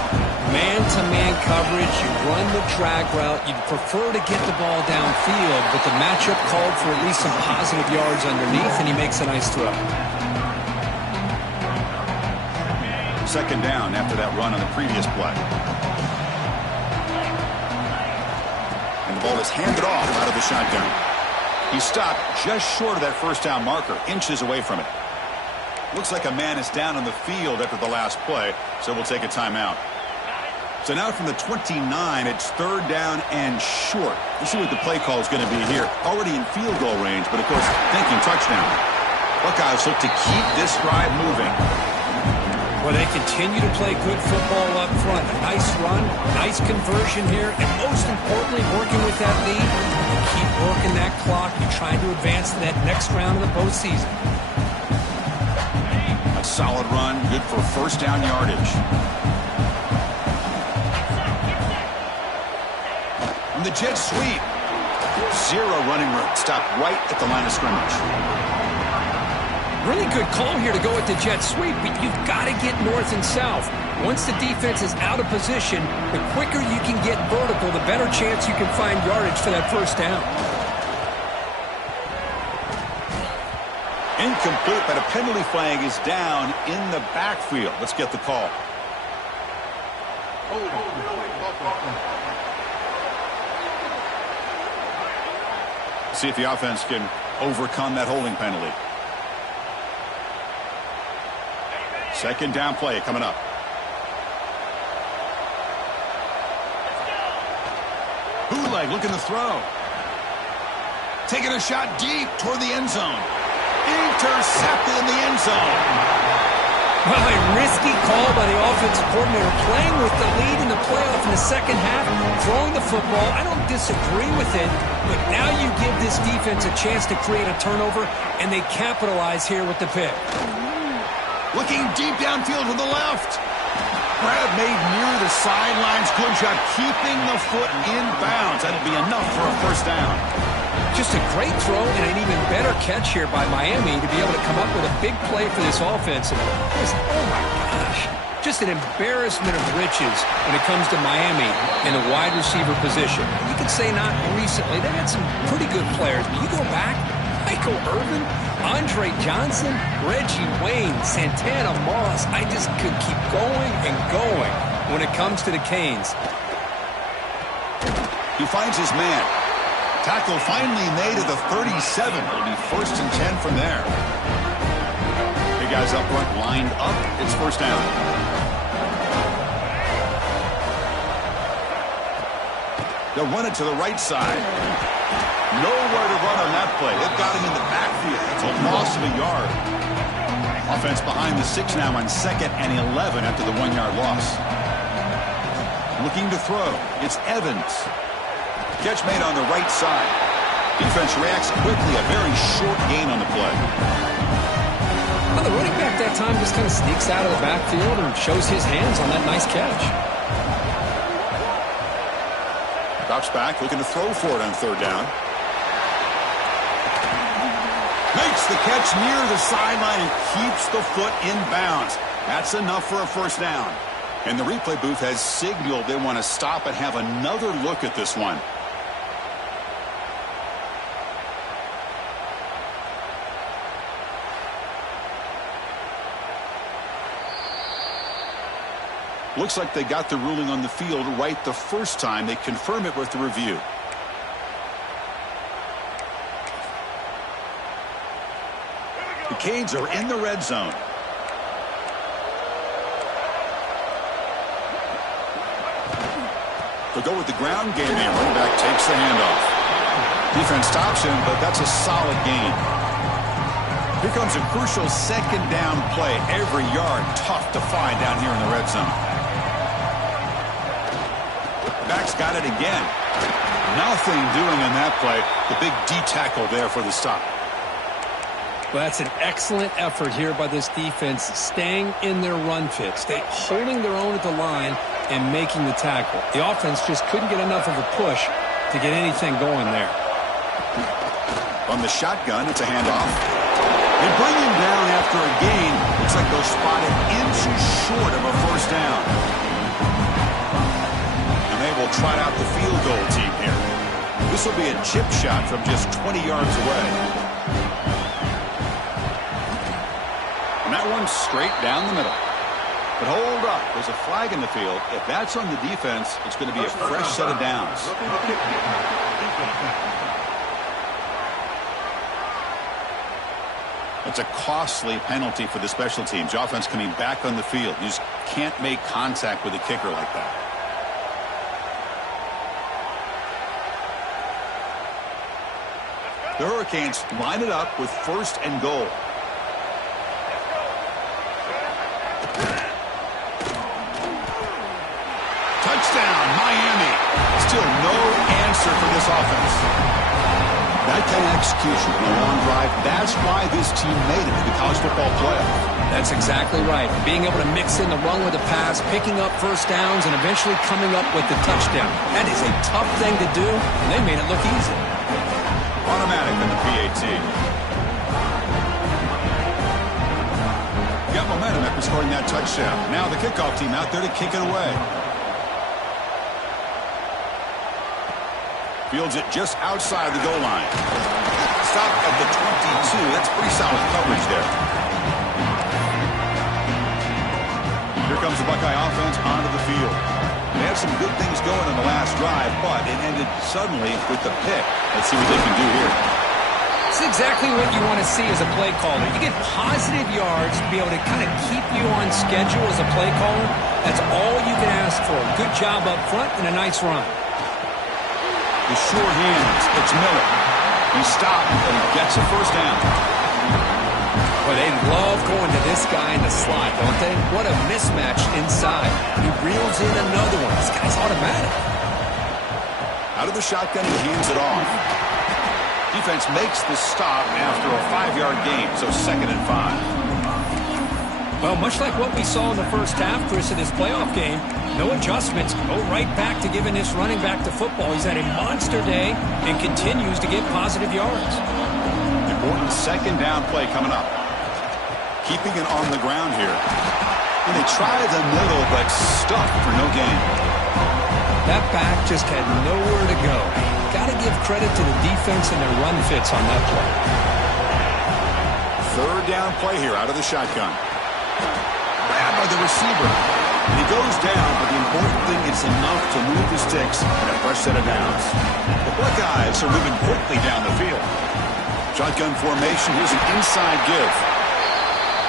Man-to-man coverage, you run the drag route. You'd prefer to get the ball downfield, but the matchup called for at least some positive yards underneath, and he makes a nice throw. Second down after that run on the previous play. And the ball is handed off out of the shotgun. He stopped just short of that first down marker, inches away from it. Looks like a man is down on the field after the last play, so we'll take a timeout. So now from the 29, it's third down and short. Let's see what the play call is going to be here. Already in field goal range, but of course, thinking touchdown. Buckeyes look to keep this drive moving. Well, they continue to play good football up front. A nice run, nice conversion here, and most importantly, working with that lead, you keep working that clock. You're trying to advance to that next round of the postseason. A solid run, good for first down yardage. And the jet sweep. Zero running room. Stopped right at the line of scrimmage. Really good call here to go with the jet sweep, but you've got to get north and south. Once the defense is out of position, the quicker you can get vertical, the better chance you can find yardage for that first down. Incomplete, but a penalty flag is down in the backfield. Let's get the call. See if the offense can overcome that holding penalty. Second down play coming up. Bootleg looking to throw. Taking a shot deep toward the end zone. Intercepted in the end zone. Well, a risky call by the offensive coordinator, playing with the lead in the playoff in the second half, throwing the football. I don't disagree with it, but now you give this defense a chance to create a turnover, and they capitalize here with the pick. Looking deep downfield to the left. Grab made near the sidelines. Good job keeping the foot in bounds. That'll be enough for a first down. Just a great throw and an even better catch here by Miami to be able to come up with a big play for this offense. And oh my gosh, just an embarrassment of riches when it comes to Miami in the wide receiver position. You could say not recently. They had some pretty good players, but you go back, Michael Irvin, Andre Johnson, Reggie Wayne, Santana Moss. I just could keep going and going when it comes to the Canes. He finds his man. Tackle finally made at the 37. It'll be 1st and 10 from there. Big guys up front lined up. It's 1st down. They'll run it to the right side. Nowhere to run on that play. They've got him in the backfield. It's a loss of a yard. Offense behind the 6 now on 2nd and 11 after the 1-yard loss. Looking to throw. It's Evans. Catch made on the right side. Defense reacts quickly. A very short gain on the play. Well, the running back that time just kind of sneaks out of the backfield and shows his hands on that nice catch. Drops back, looking to throw for it on 3rd down. Makes the catch near the sideline and keeps the foot in bounds. That's enough for a 1st down. And the replay booth has signaled they want to stop and have another look at this one. Looks like they got the ruling on the field right the first time. They confirm it with the review. The Canes are in the red zone. They'll go with the ground game here. Running back takes the handoff. Defense stops him, but that's a solid gain. Here comes a crucial 2nd down play. Every yard tough to find down here in the red zone. Back's got it again. Nothing doing on that play. The big D tackle there for the stop. Well, that's an excellent effort here by this defense, staying in their run fit, holding their own at the line and making the tackle. The offense just couldn't get enough of a push to get anything going there. On the shotgun, it's a handoff. They bring him down after a gain. Looks like they'll spot it inches short of a 1st down. Will try out the field goal team here. This will be a chip shot from just 20 yards away. And that one's straight down the middle. But hold up. There's a flag in the field. If that's on the defense, it's going to be a fresh set of downs. It's a costly penalty for the special teams. The offense coming back on the field. You just can't make contact with a kicker like that. The Hurricanes line it up with 1st and goal. Touchdown, Miami. Still no answer for this offense. That kind of execution on a long drive, that's why this team made it to the college football playoff. That's exactly right. Being able to mix in the run with the pass, picking up 1st downs, and eventually coming up with the touchdown. That is a tough thing to do, and they made it look easy. Automatic in the PAT. Got momentum after scoring that touchdown. Now the kickoff team out there to kick it away. Fields it just outside the goal line. Stop at the 22. That's pretty solid coverage there. Here comes the Buckeye offense onto the field. They had some good things going on the last drive, but it ended suddenly with the pick. Let's see what they can do here. It's exactly what you want to see as a play caller. You get positive yards to be able to kind of keep you on schedule as a play caller. That's all you can ask for. Good job up front and a nice run. The short hands. It's Miller. He stopped, and he gets a 1st down. Boy, they love going to this guy in the slot, don't they? What a mismatch inside. He reels in another one. This guy's automatic. Out of the shotgun, he hands it off. Defense makes the stop after a 5-yard gain, so 2nd and 5. Well, much like what we saw in the first half, Chris, in this playoff game, no adjustments. Go right back to giving this running back to football. He's had a monster day and continues to get positive yards. Important second down play coming up. Keeping it on the ground here. And they tried the middle, but stuck for no gain. That back just had nowhere to go. Got to give credit to the defense and their run fits on that play. Third down play here out of the shotgun. Grabbed by the receiver. And he goes down, but the important thing is enough to move the sticks and a fresh set of downs. The Buckeyes are moving quickly down the field. Shotgun formation. Here's an inside give.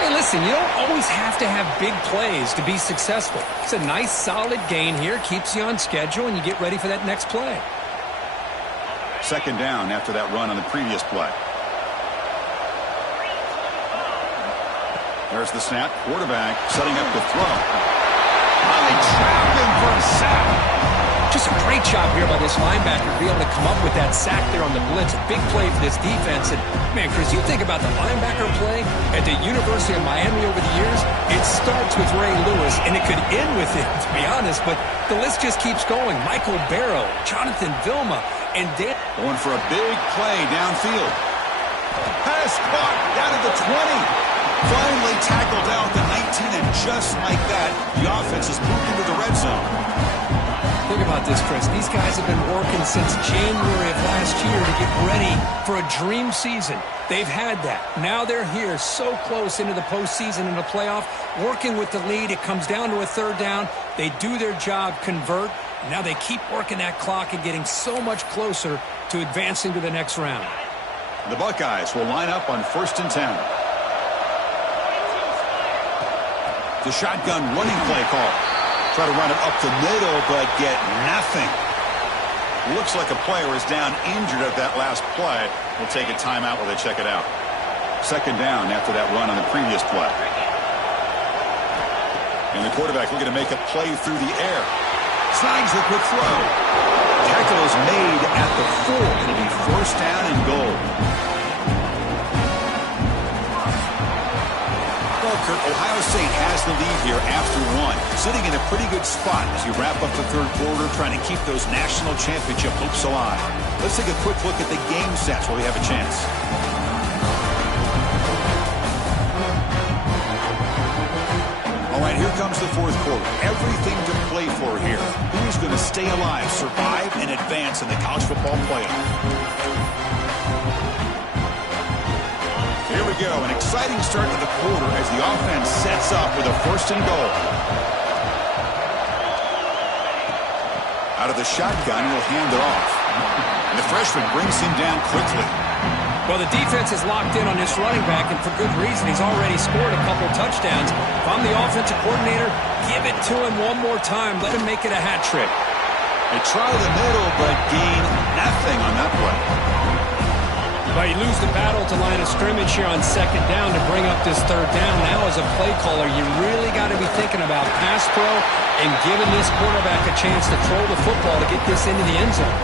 Hey, listen, you don't always have to have big plays to be successful. It's a nice, solid gain here. Keeps you on schedule, and you get ready for that next play. Second down after that run on the previous play. There's the snap. Quarterback setting up the throw. Oh, they trapped him for a sack. Just a great job here by this linebacker to be able to come up with that sack there on the blitz. A big play for this defense. And, man, Chris, you think about the linebacker play at the University of Miami over the years, it starts with Ray Lewis, and it could end with him, to be honest. But the list just keeps going. Michael Barrow, Jonathan Vilma, and Dan. Going for a big play downfield. Pass caught down at the 20. Finally tackled out the 19, and just like that, the offense has moved into the red zone. Think about this, Chris. These guys have been working since January of last year to get ready for a dream season. They've had that. Now they're here so close into the postseason and the playoff, working with the lead. It comes down to a third down. They do their job, convert. Now they keep working that clock and getting so much closer to advancing to the next round. The Buckeyes will line up on 1st and 10. The shotgun running play call. Try to run it up the middle, but get nothing. Looks like a player is down injured at that last play. We'll take a timeout while they check it out. Second down after that run on the previous play. And the quarterback looking to make a play through the air. Snags the quick throw. Tackle is made at the 4. It'll be 1st down and goal. Ohio State has the lead here after 1. Sitting in a pretty good spot as you wrap up the third quarter, trying to keep those national championship hopes alive. Let's take a quick look at the game sets while we have a chance. All right, here comes the fourth quarter. Everything to play for here. Who's going to stay alive, survive, and advance in the college football playoff? Here we go, an exciting start to the quarter as the offense sets up with a 1st and goal. Out of the shotgun, he'll hand it off. And the freshman brings him down quickly. Well, the defense is locked in on this running back, and for good reason. He's already scored a couple touchdowns. If I'm the offensive coordinator, give it to him one more time. Let him make it a hat trick. They try the middle, but gain nothing on that play. But you lose the battle to line of scrimmage here on second down to bring up this third down. Now as a play caller, you really got to be thinking about pass pro and giving this quarterback a chance to throw the football to get this into the end zone.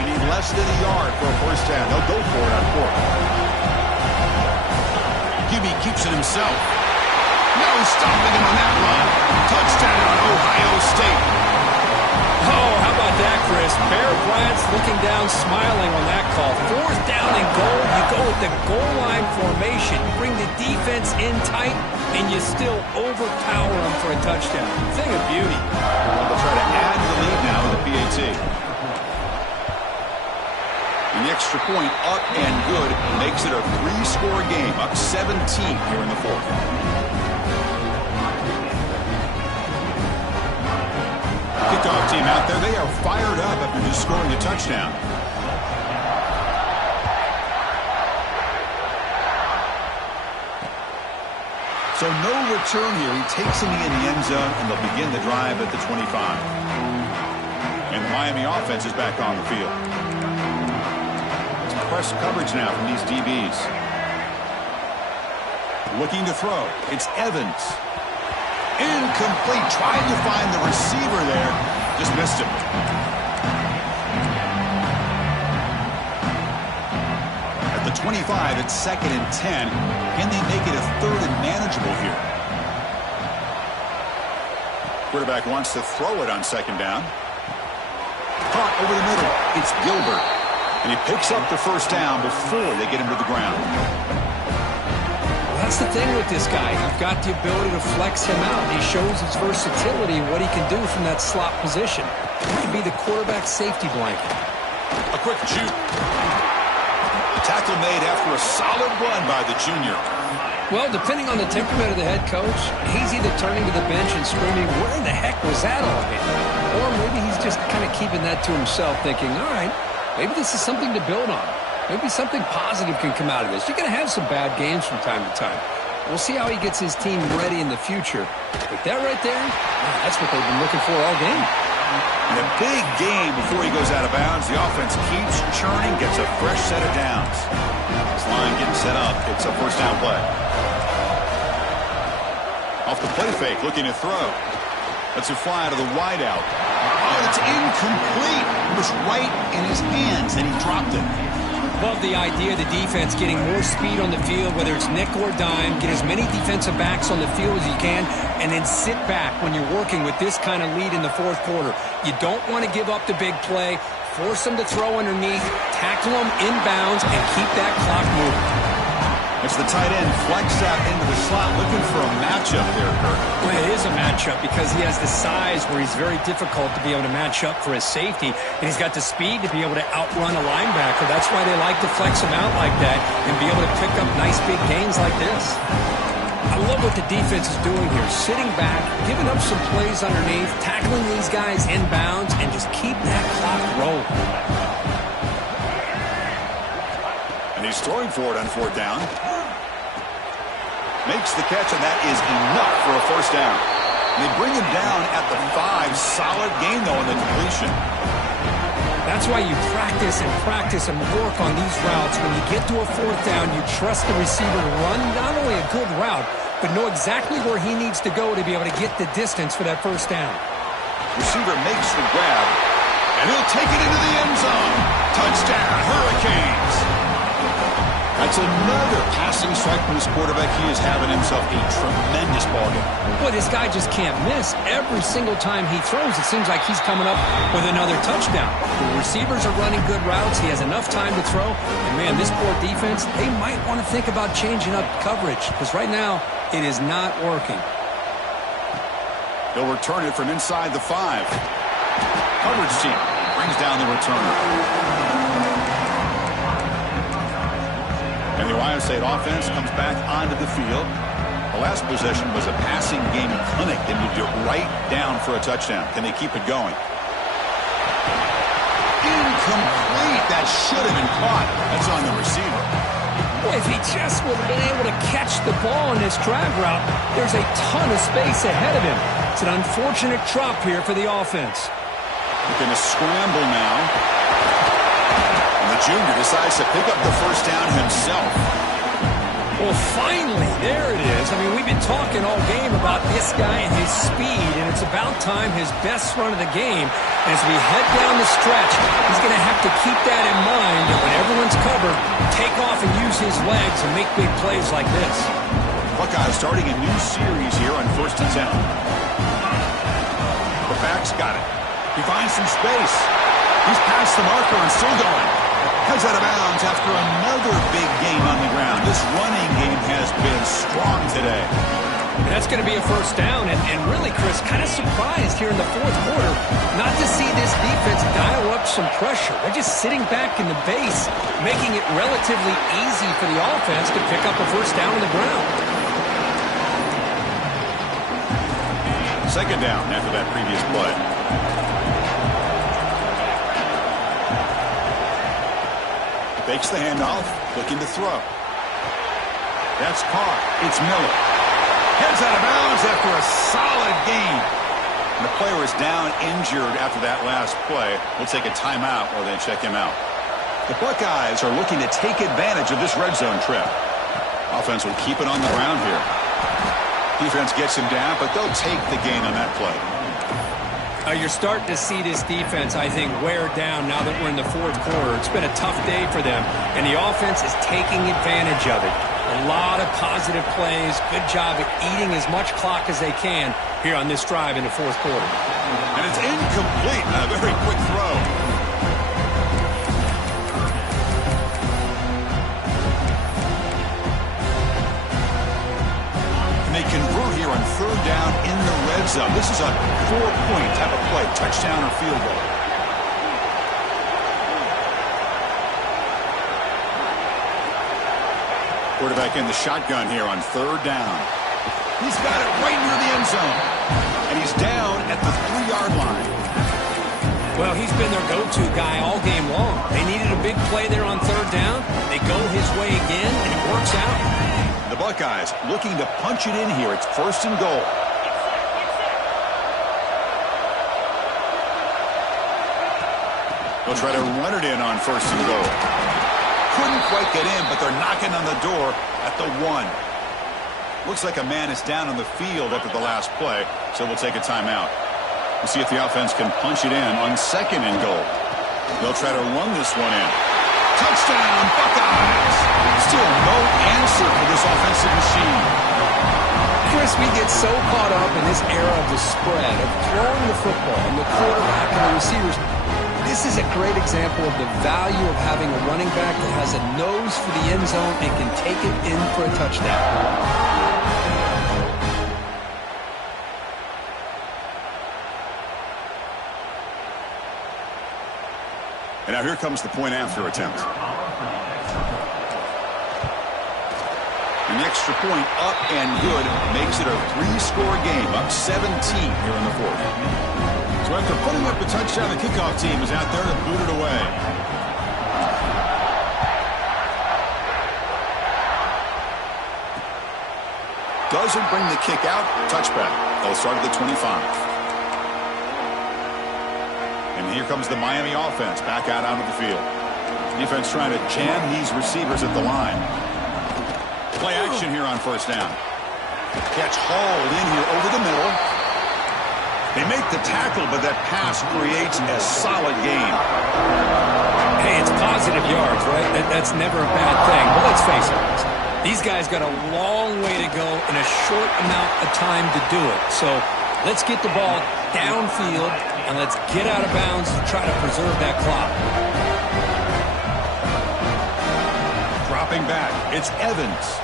They need less than a yard for a 1st down. They'll go for it on 4th. Gibby keeps it himself. No stopping him on that run. Touchdown, Ohio State. Oh, how about that, Chris? Bear Bryant's looking down, smiling on that call. 4th down and goal. You go with the goal line formation. Bring the defense in tight, and you still overpower them for a touchdown. Thing of beauty. They'll try to add to the lead now with the PAT. And the extra point up and good makes it a 3-score game. Up 17 here in the 4th. Kickoff team out there. They are fired up after just scoring a touchdown. So no return here. He takes him in the end zone, and they'll begin the drive at the 25. And the Miami offense is back on the field. It's press coverage now from these DBs. Looking to throw. It's Evans. Incomplete. Tried to find the receiver there. Just missed him. At the 25 at 2nd and 10. Can they make it a 3rd and manageable here? Quarterback wants to throw it on 2nd down. Caught over the middle. It's Gilbert. And he picks up the 1st down before they get him to the ground. That's the thing with this guy. You've got the ability to flex him out. He shows his versatility and what he can do from that slot position. He can be the quarterback safety blanket. A quick juke. The tackle made after a solid run by the junior. Well, depending on the temperament of the head coach, he's either turning to the bench and screaming, where in the heck was that all game? Or maybe he's just kind of keeping that to himself, thinking, all right, maybe this is something to build on. Maybe something positive can come out of this. You're going to have some bad games from time to time. We'll see how he gets his team ready in the future. But that right there, that's what they've been looking for all game. In a big game before he goes out of bounds, the offense keeps churning, gets a fresh set of downs. This line getting set up. It's a 1st down play. Off the play fake, looking to throw. Let's it fly to the wideout. Oh, it's incomplete. It was right in his hands, and he dropped it. Love the idea of the defense getting more speed on the field, whether it's nickel or dime, get as many defensive backs on the field as you can, and then sit back when you're working with this kind of lead in the 4th quarter. You don't want to give up the big play, force them to throw underneath, tackle them inbounds, and keep that clock moving. It's the tight end flexed out into the slot, looking for a matchup there, Kirk. Well, it is a matchup because he has the size where he's very difficult to be able to match up for his safety, and he's got the speed to be able to outrun a linebacker. That's why they like to flex him out like that and be able to pick up nice big gains like this. I love what the defense is doing here, sitting back, giving up some plays underneath, tackling these guys inbounds, and just keep that clock rolling. And he's throwing for it on 4th down. Makes the catch, and that is enough for a 1st down. And they bring him down at the 5. Solid gain, though, in the completion. That's why you practice and work on these routes. When you get to a 4th down, you trust the receiver to run not only a good route, but know exactly where he needs to go to be able to get the distance for that 1st down. Receiver makes the grab, and he'll take it into the end zone. Touchdown, Hurricanes. That's another passing strike from this quarterback. He is having himself a tremendous ballgame. Boy, this guy just can't miss. Every single time he throws, it seems like he's coming up with another touchdown. The receivers are running good routes. He has enough time to throw. And, man, this poor defense, they might want to think about changing up coverage because right now it is not working. They'll return it from inside the 5. Coverage team brings down the returner. And the Ohio State offense comes back onto the field. The last possession was a passing game clinic. They moved it right down for a touchdown. Can they keep it going? Incomplete. That should have been caught. That's on the receiver. Boy, if he just would have been able to catch the ball on this drag route, there's a ton of space ahead of him. It's an unfortunate drop here for the offense. Looking to scramble now. The junior decides to pick up the 1st down himself. Well, finally, there it is. I mean, we've been talking all game about this guy and his speed, and it's about time his best run of the game. As we head down the stretch, he's going to have to keep that in mind that when everyone's covered, take off and use his legs and make big plays like this. Buckeyes starting a new series here on 1st and 10. The back's got it. He finds some space. He's past the marker and still going. Heads out of bounds after another big game on the ground. This running game has been strong today. And that's going to be a 1st down. And really, Chris, kind of surprised here in the 4th quarter not to see this defense dial up some pressure. They're just sitting back in the base, making it relatively easy for the offense to pick up a 1st down on the ground. 2nd down after that previous play. Fakes the handoff, looking to throw. That's caught. It's Miller. Heads out of bounds after a solid gain. And the player is down injured after that last play. We'll take a timeout while they check him out. The Buckeyes are looking to take advantage of this red zone trip. Offense will keep it on the ground here. Defense gets him down, but they'll take the gain on that play. You're starting to see this defense, I think, wear down now that we're in the fourth quarter. It's been a tough day for them, and the offense is taking advantage of it. A lot of positive plays. Good job at eating as much clock as they can here on this drive in the fourth quarter. And it's incomplete. A very quick throw. They convert here on third down in the red zone. This is a 4-point type of play, touchdown or field goal. Quarterback in the shotgun here on third down. He's got it right near the end zone. And he's down at the 3-yard line. Well, he's been their go-to guy all game long. They needed a big play there on third down. They go his way again, and it works out. The Buckeyes looking to punch it in here. It's first and goal. They'll try to run it in on first and goal. Couldn't quite get in, but they're knocking on the door at the 1. Looks like a man is down on the field after the last play, so we'll take a timeout. We'll see if the offense can punch it in on second and goal. They'll try to run this one in. Touchdown, Buckeyes! Still no answer for this offensive machine. Chris, we get so caught up in this era of the spread, of throwing the football, and the quarterback and the receivers. This is a great example of the value of having a running back that has a nose for the end zone and can take it in for a touchdown. And now here comes the point-after attempt. An extra point up and good makes it a 3-score game, up 17 here in the fourth. So after putting up a touchdown, the kickoff team is out there to boot it away. Doesn't bring the kick out. Touchback. They'll start at the 25. And here comes the Miami offense back out onto the field. Defense trying to jam these receivers at the line. Play action here on first down. Catch hauled in here over the middle. They make the tackle, but that pass creates a solid gain. Hey, it's positive yards, right? That's never a bad thing. But let's face it, these guys got a long way to go in a short amount of time to do it. So let's get the ball downfield, and let's get out of bounds to try to preserve that clock. Dropping back, it's Evans.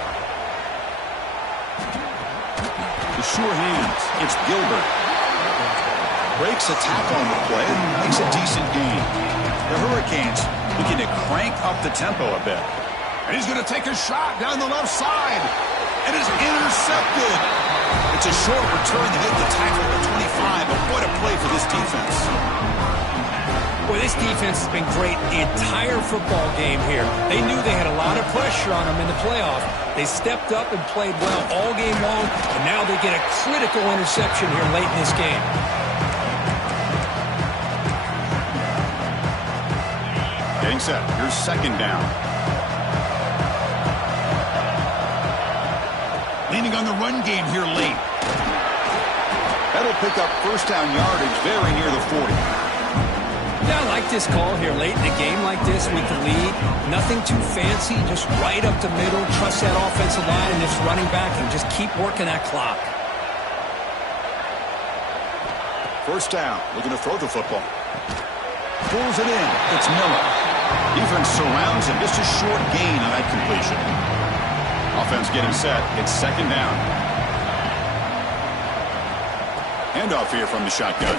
The sure hands, it's Gilbert. Breaks a tackle on the play and makes a decent gain. The Hurricanes looking to crank up the tempo a bit. And he's going to take a shot down the left side. And it's intercepted. It's a short return to hit the tackle at 25, but what a play for this defense. Boy, this defense has been great the entire football game here. They knew they had a lot of pressure on them in the playoff. They stepped up and played well all game long, and now they get a critical interception here late in this game. Getting set. Here's second down. Leaning on the run game here late. That'll pick up first down yardage very near the 40. Yeah, I like this call here late in a game like this with the lead. Nothing too fancy, just right up the middle. Trust that offensive line and this running back and just keep working that clock. First down, looking to throw the football. Pulls it in. It's Miller. Defense surrounds him. Just a short gain on that completion. Offense getting set. It's second down. Handoff here from the shotgun.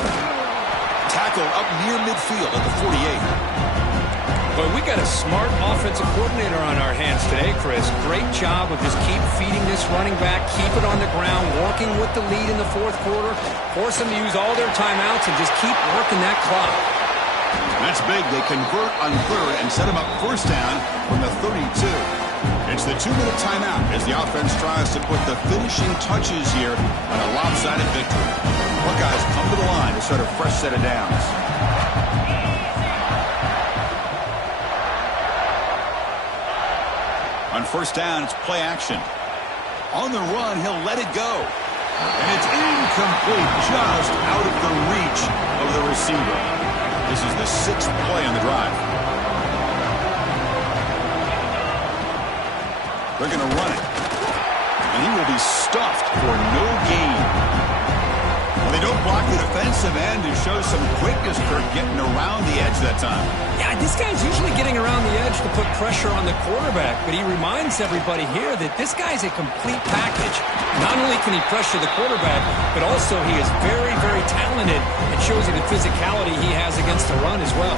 Tackle up near midfield at the 48. But we got a smart offensive coordinator on our hands today, Chris. Great job of just keep feeding this running back, keep it on the ground, working with the lead in the fourth quarter, force them to use all their timeouts, and just keep working that clock. That's big. They convert on third and set him up first down from the 32. It's the 2-minute timeout as the offense tries to put the finishing touches here on a lopsided victory. Buckeyes come to the line to start a fresh set of downs. On first down, it's play action. On the run, he'll let it go. And it's incomplete, just out of the reach of the receiver. This is the 6th play on the drive. They're going to run it. And he will be stuffed for no gain. Well, they don't block the defensive end and show some quickness, Kirk, getting around the edge that time. Yeah, this guy's usually getting around the edge to put pressure on the quarterback, but he reminds everybody here that this guy's a complete package. Not only can he pressure the quarterback, but also he is very, very talented and shows you the physicality he has against the run as well.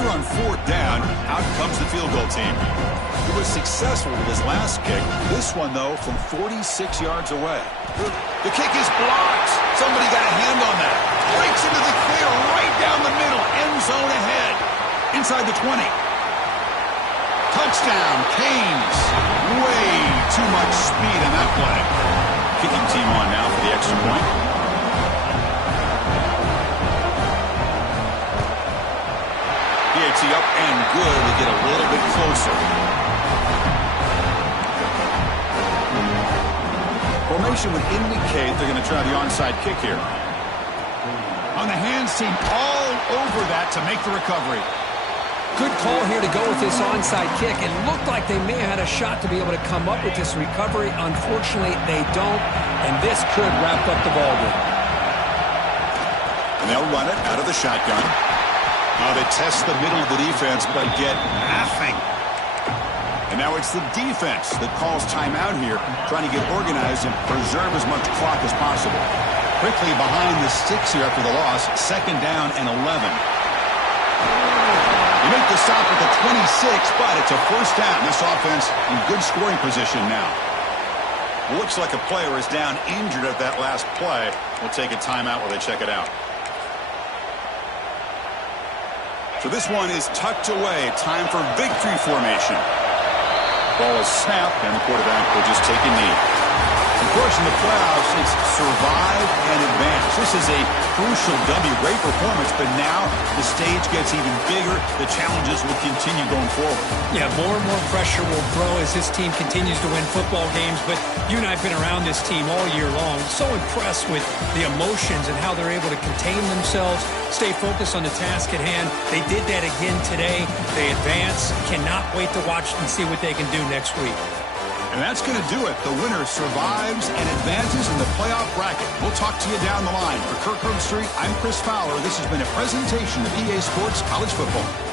On 4th down, out comes the field goal team. He was successful with his last kick. This one, though, from 46 yards away. The kick is blocked. Somebody got a hand on that. Breaks into the clear right down the middle. End zone ahead. Inside the 20. Touchdown, Canes. Way too much speed on that play. Kicking team on now for the extra point. Up and good to get a little bit closer. Formation would indicate they're going to try the onside kick here. On the hands team, all over that to make the recovery. Good call here to go with this onside kick. It looked like they may have had a shot to be able to come up with this recovery. Unfortunately, they don't, and this could wrap up the ballgame. And they'll run it out of the shotgun. They test the middle of the defense, but get nothing. And now it's the defense that calls timeout here, trying to get organized and preserve as much clock as possible. Quickly behind the sticks here after the loss, 2nd down and 11. You make the stop at the 26, but it's a 1st down. This offense in good scoring position now. Looks like a player is down injured at that last play. We'll take a timeout while they check it out. So this one is tucked away. Time for victory formation. Ball is snapped, and the quarterback will just take a knee. Of course, in the playoffs, it's survive and advance. This is a crucial W. Great performance, but now the stage gets even bigger. The challenges will continue going forward. Yeah, more and more pressure will grow as this team continues to win football games, but you and I have been around this team all year long. So impressed with the emotions and how they're able to contain themselves, stay focused on the task at hand. They did that again today. They advance. Cannot wait to watch and see what they can do next week. And that's going to do it. The winner survives and advances in the playoff bracket. We'll talk to you down the line. For Kirk Herbstreit, I'm Chris Fowler. This has been a presentation of EA Sports College Football.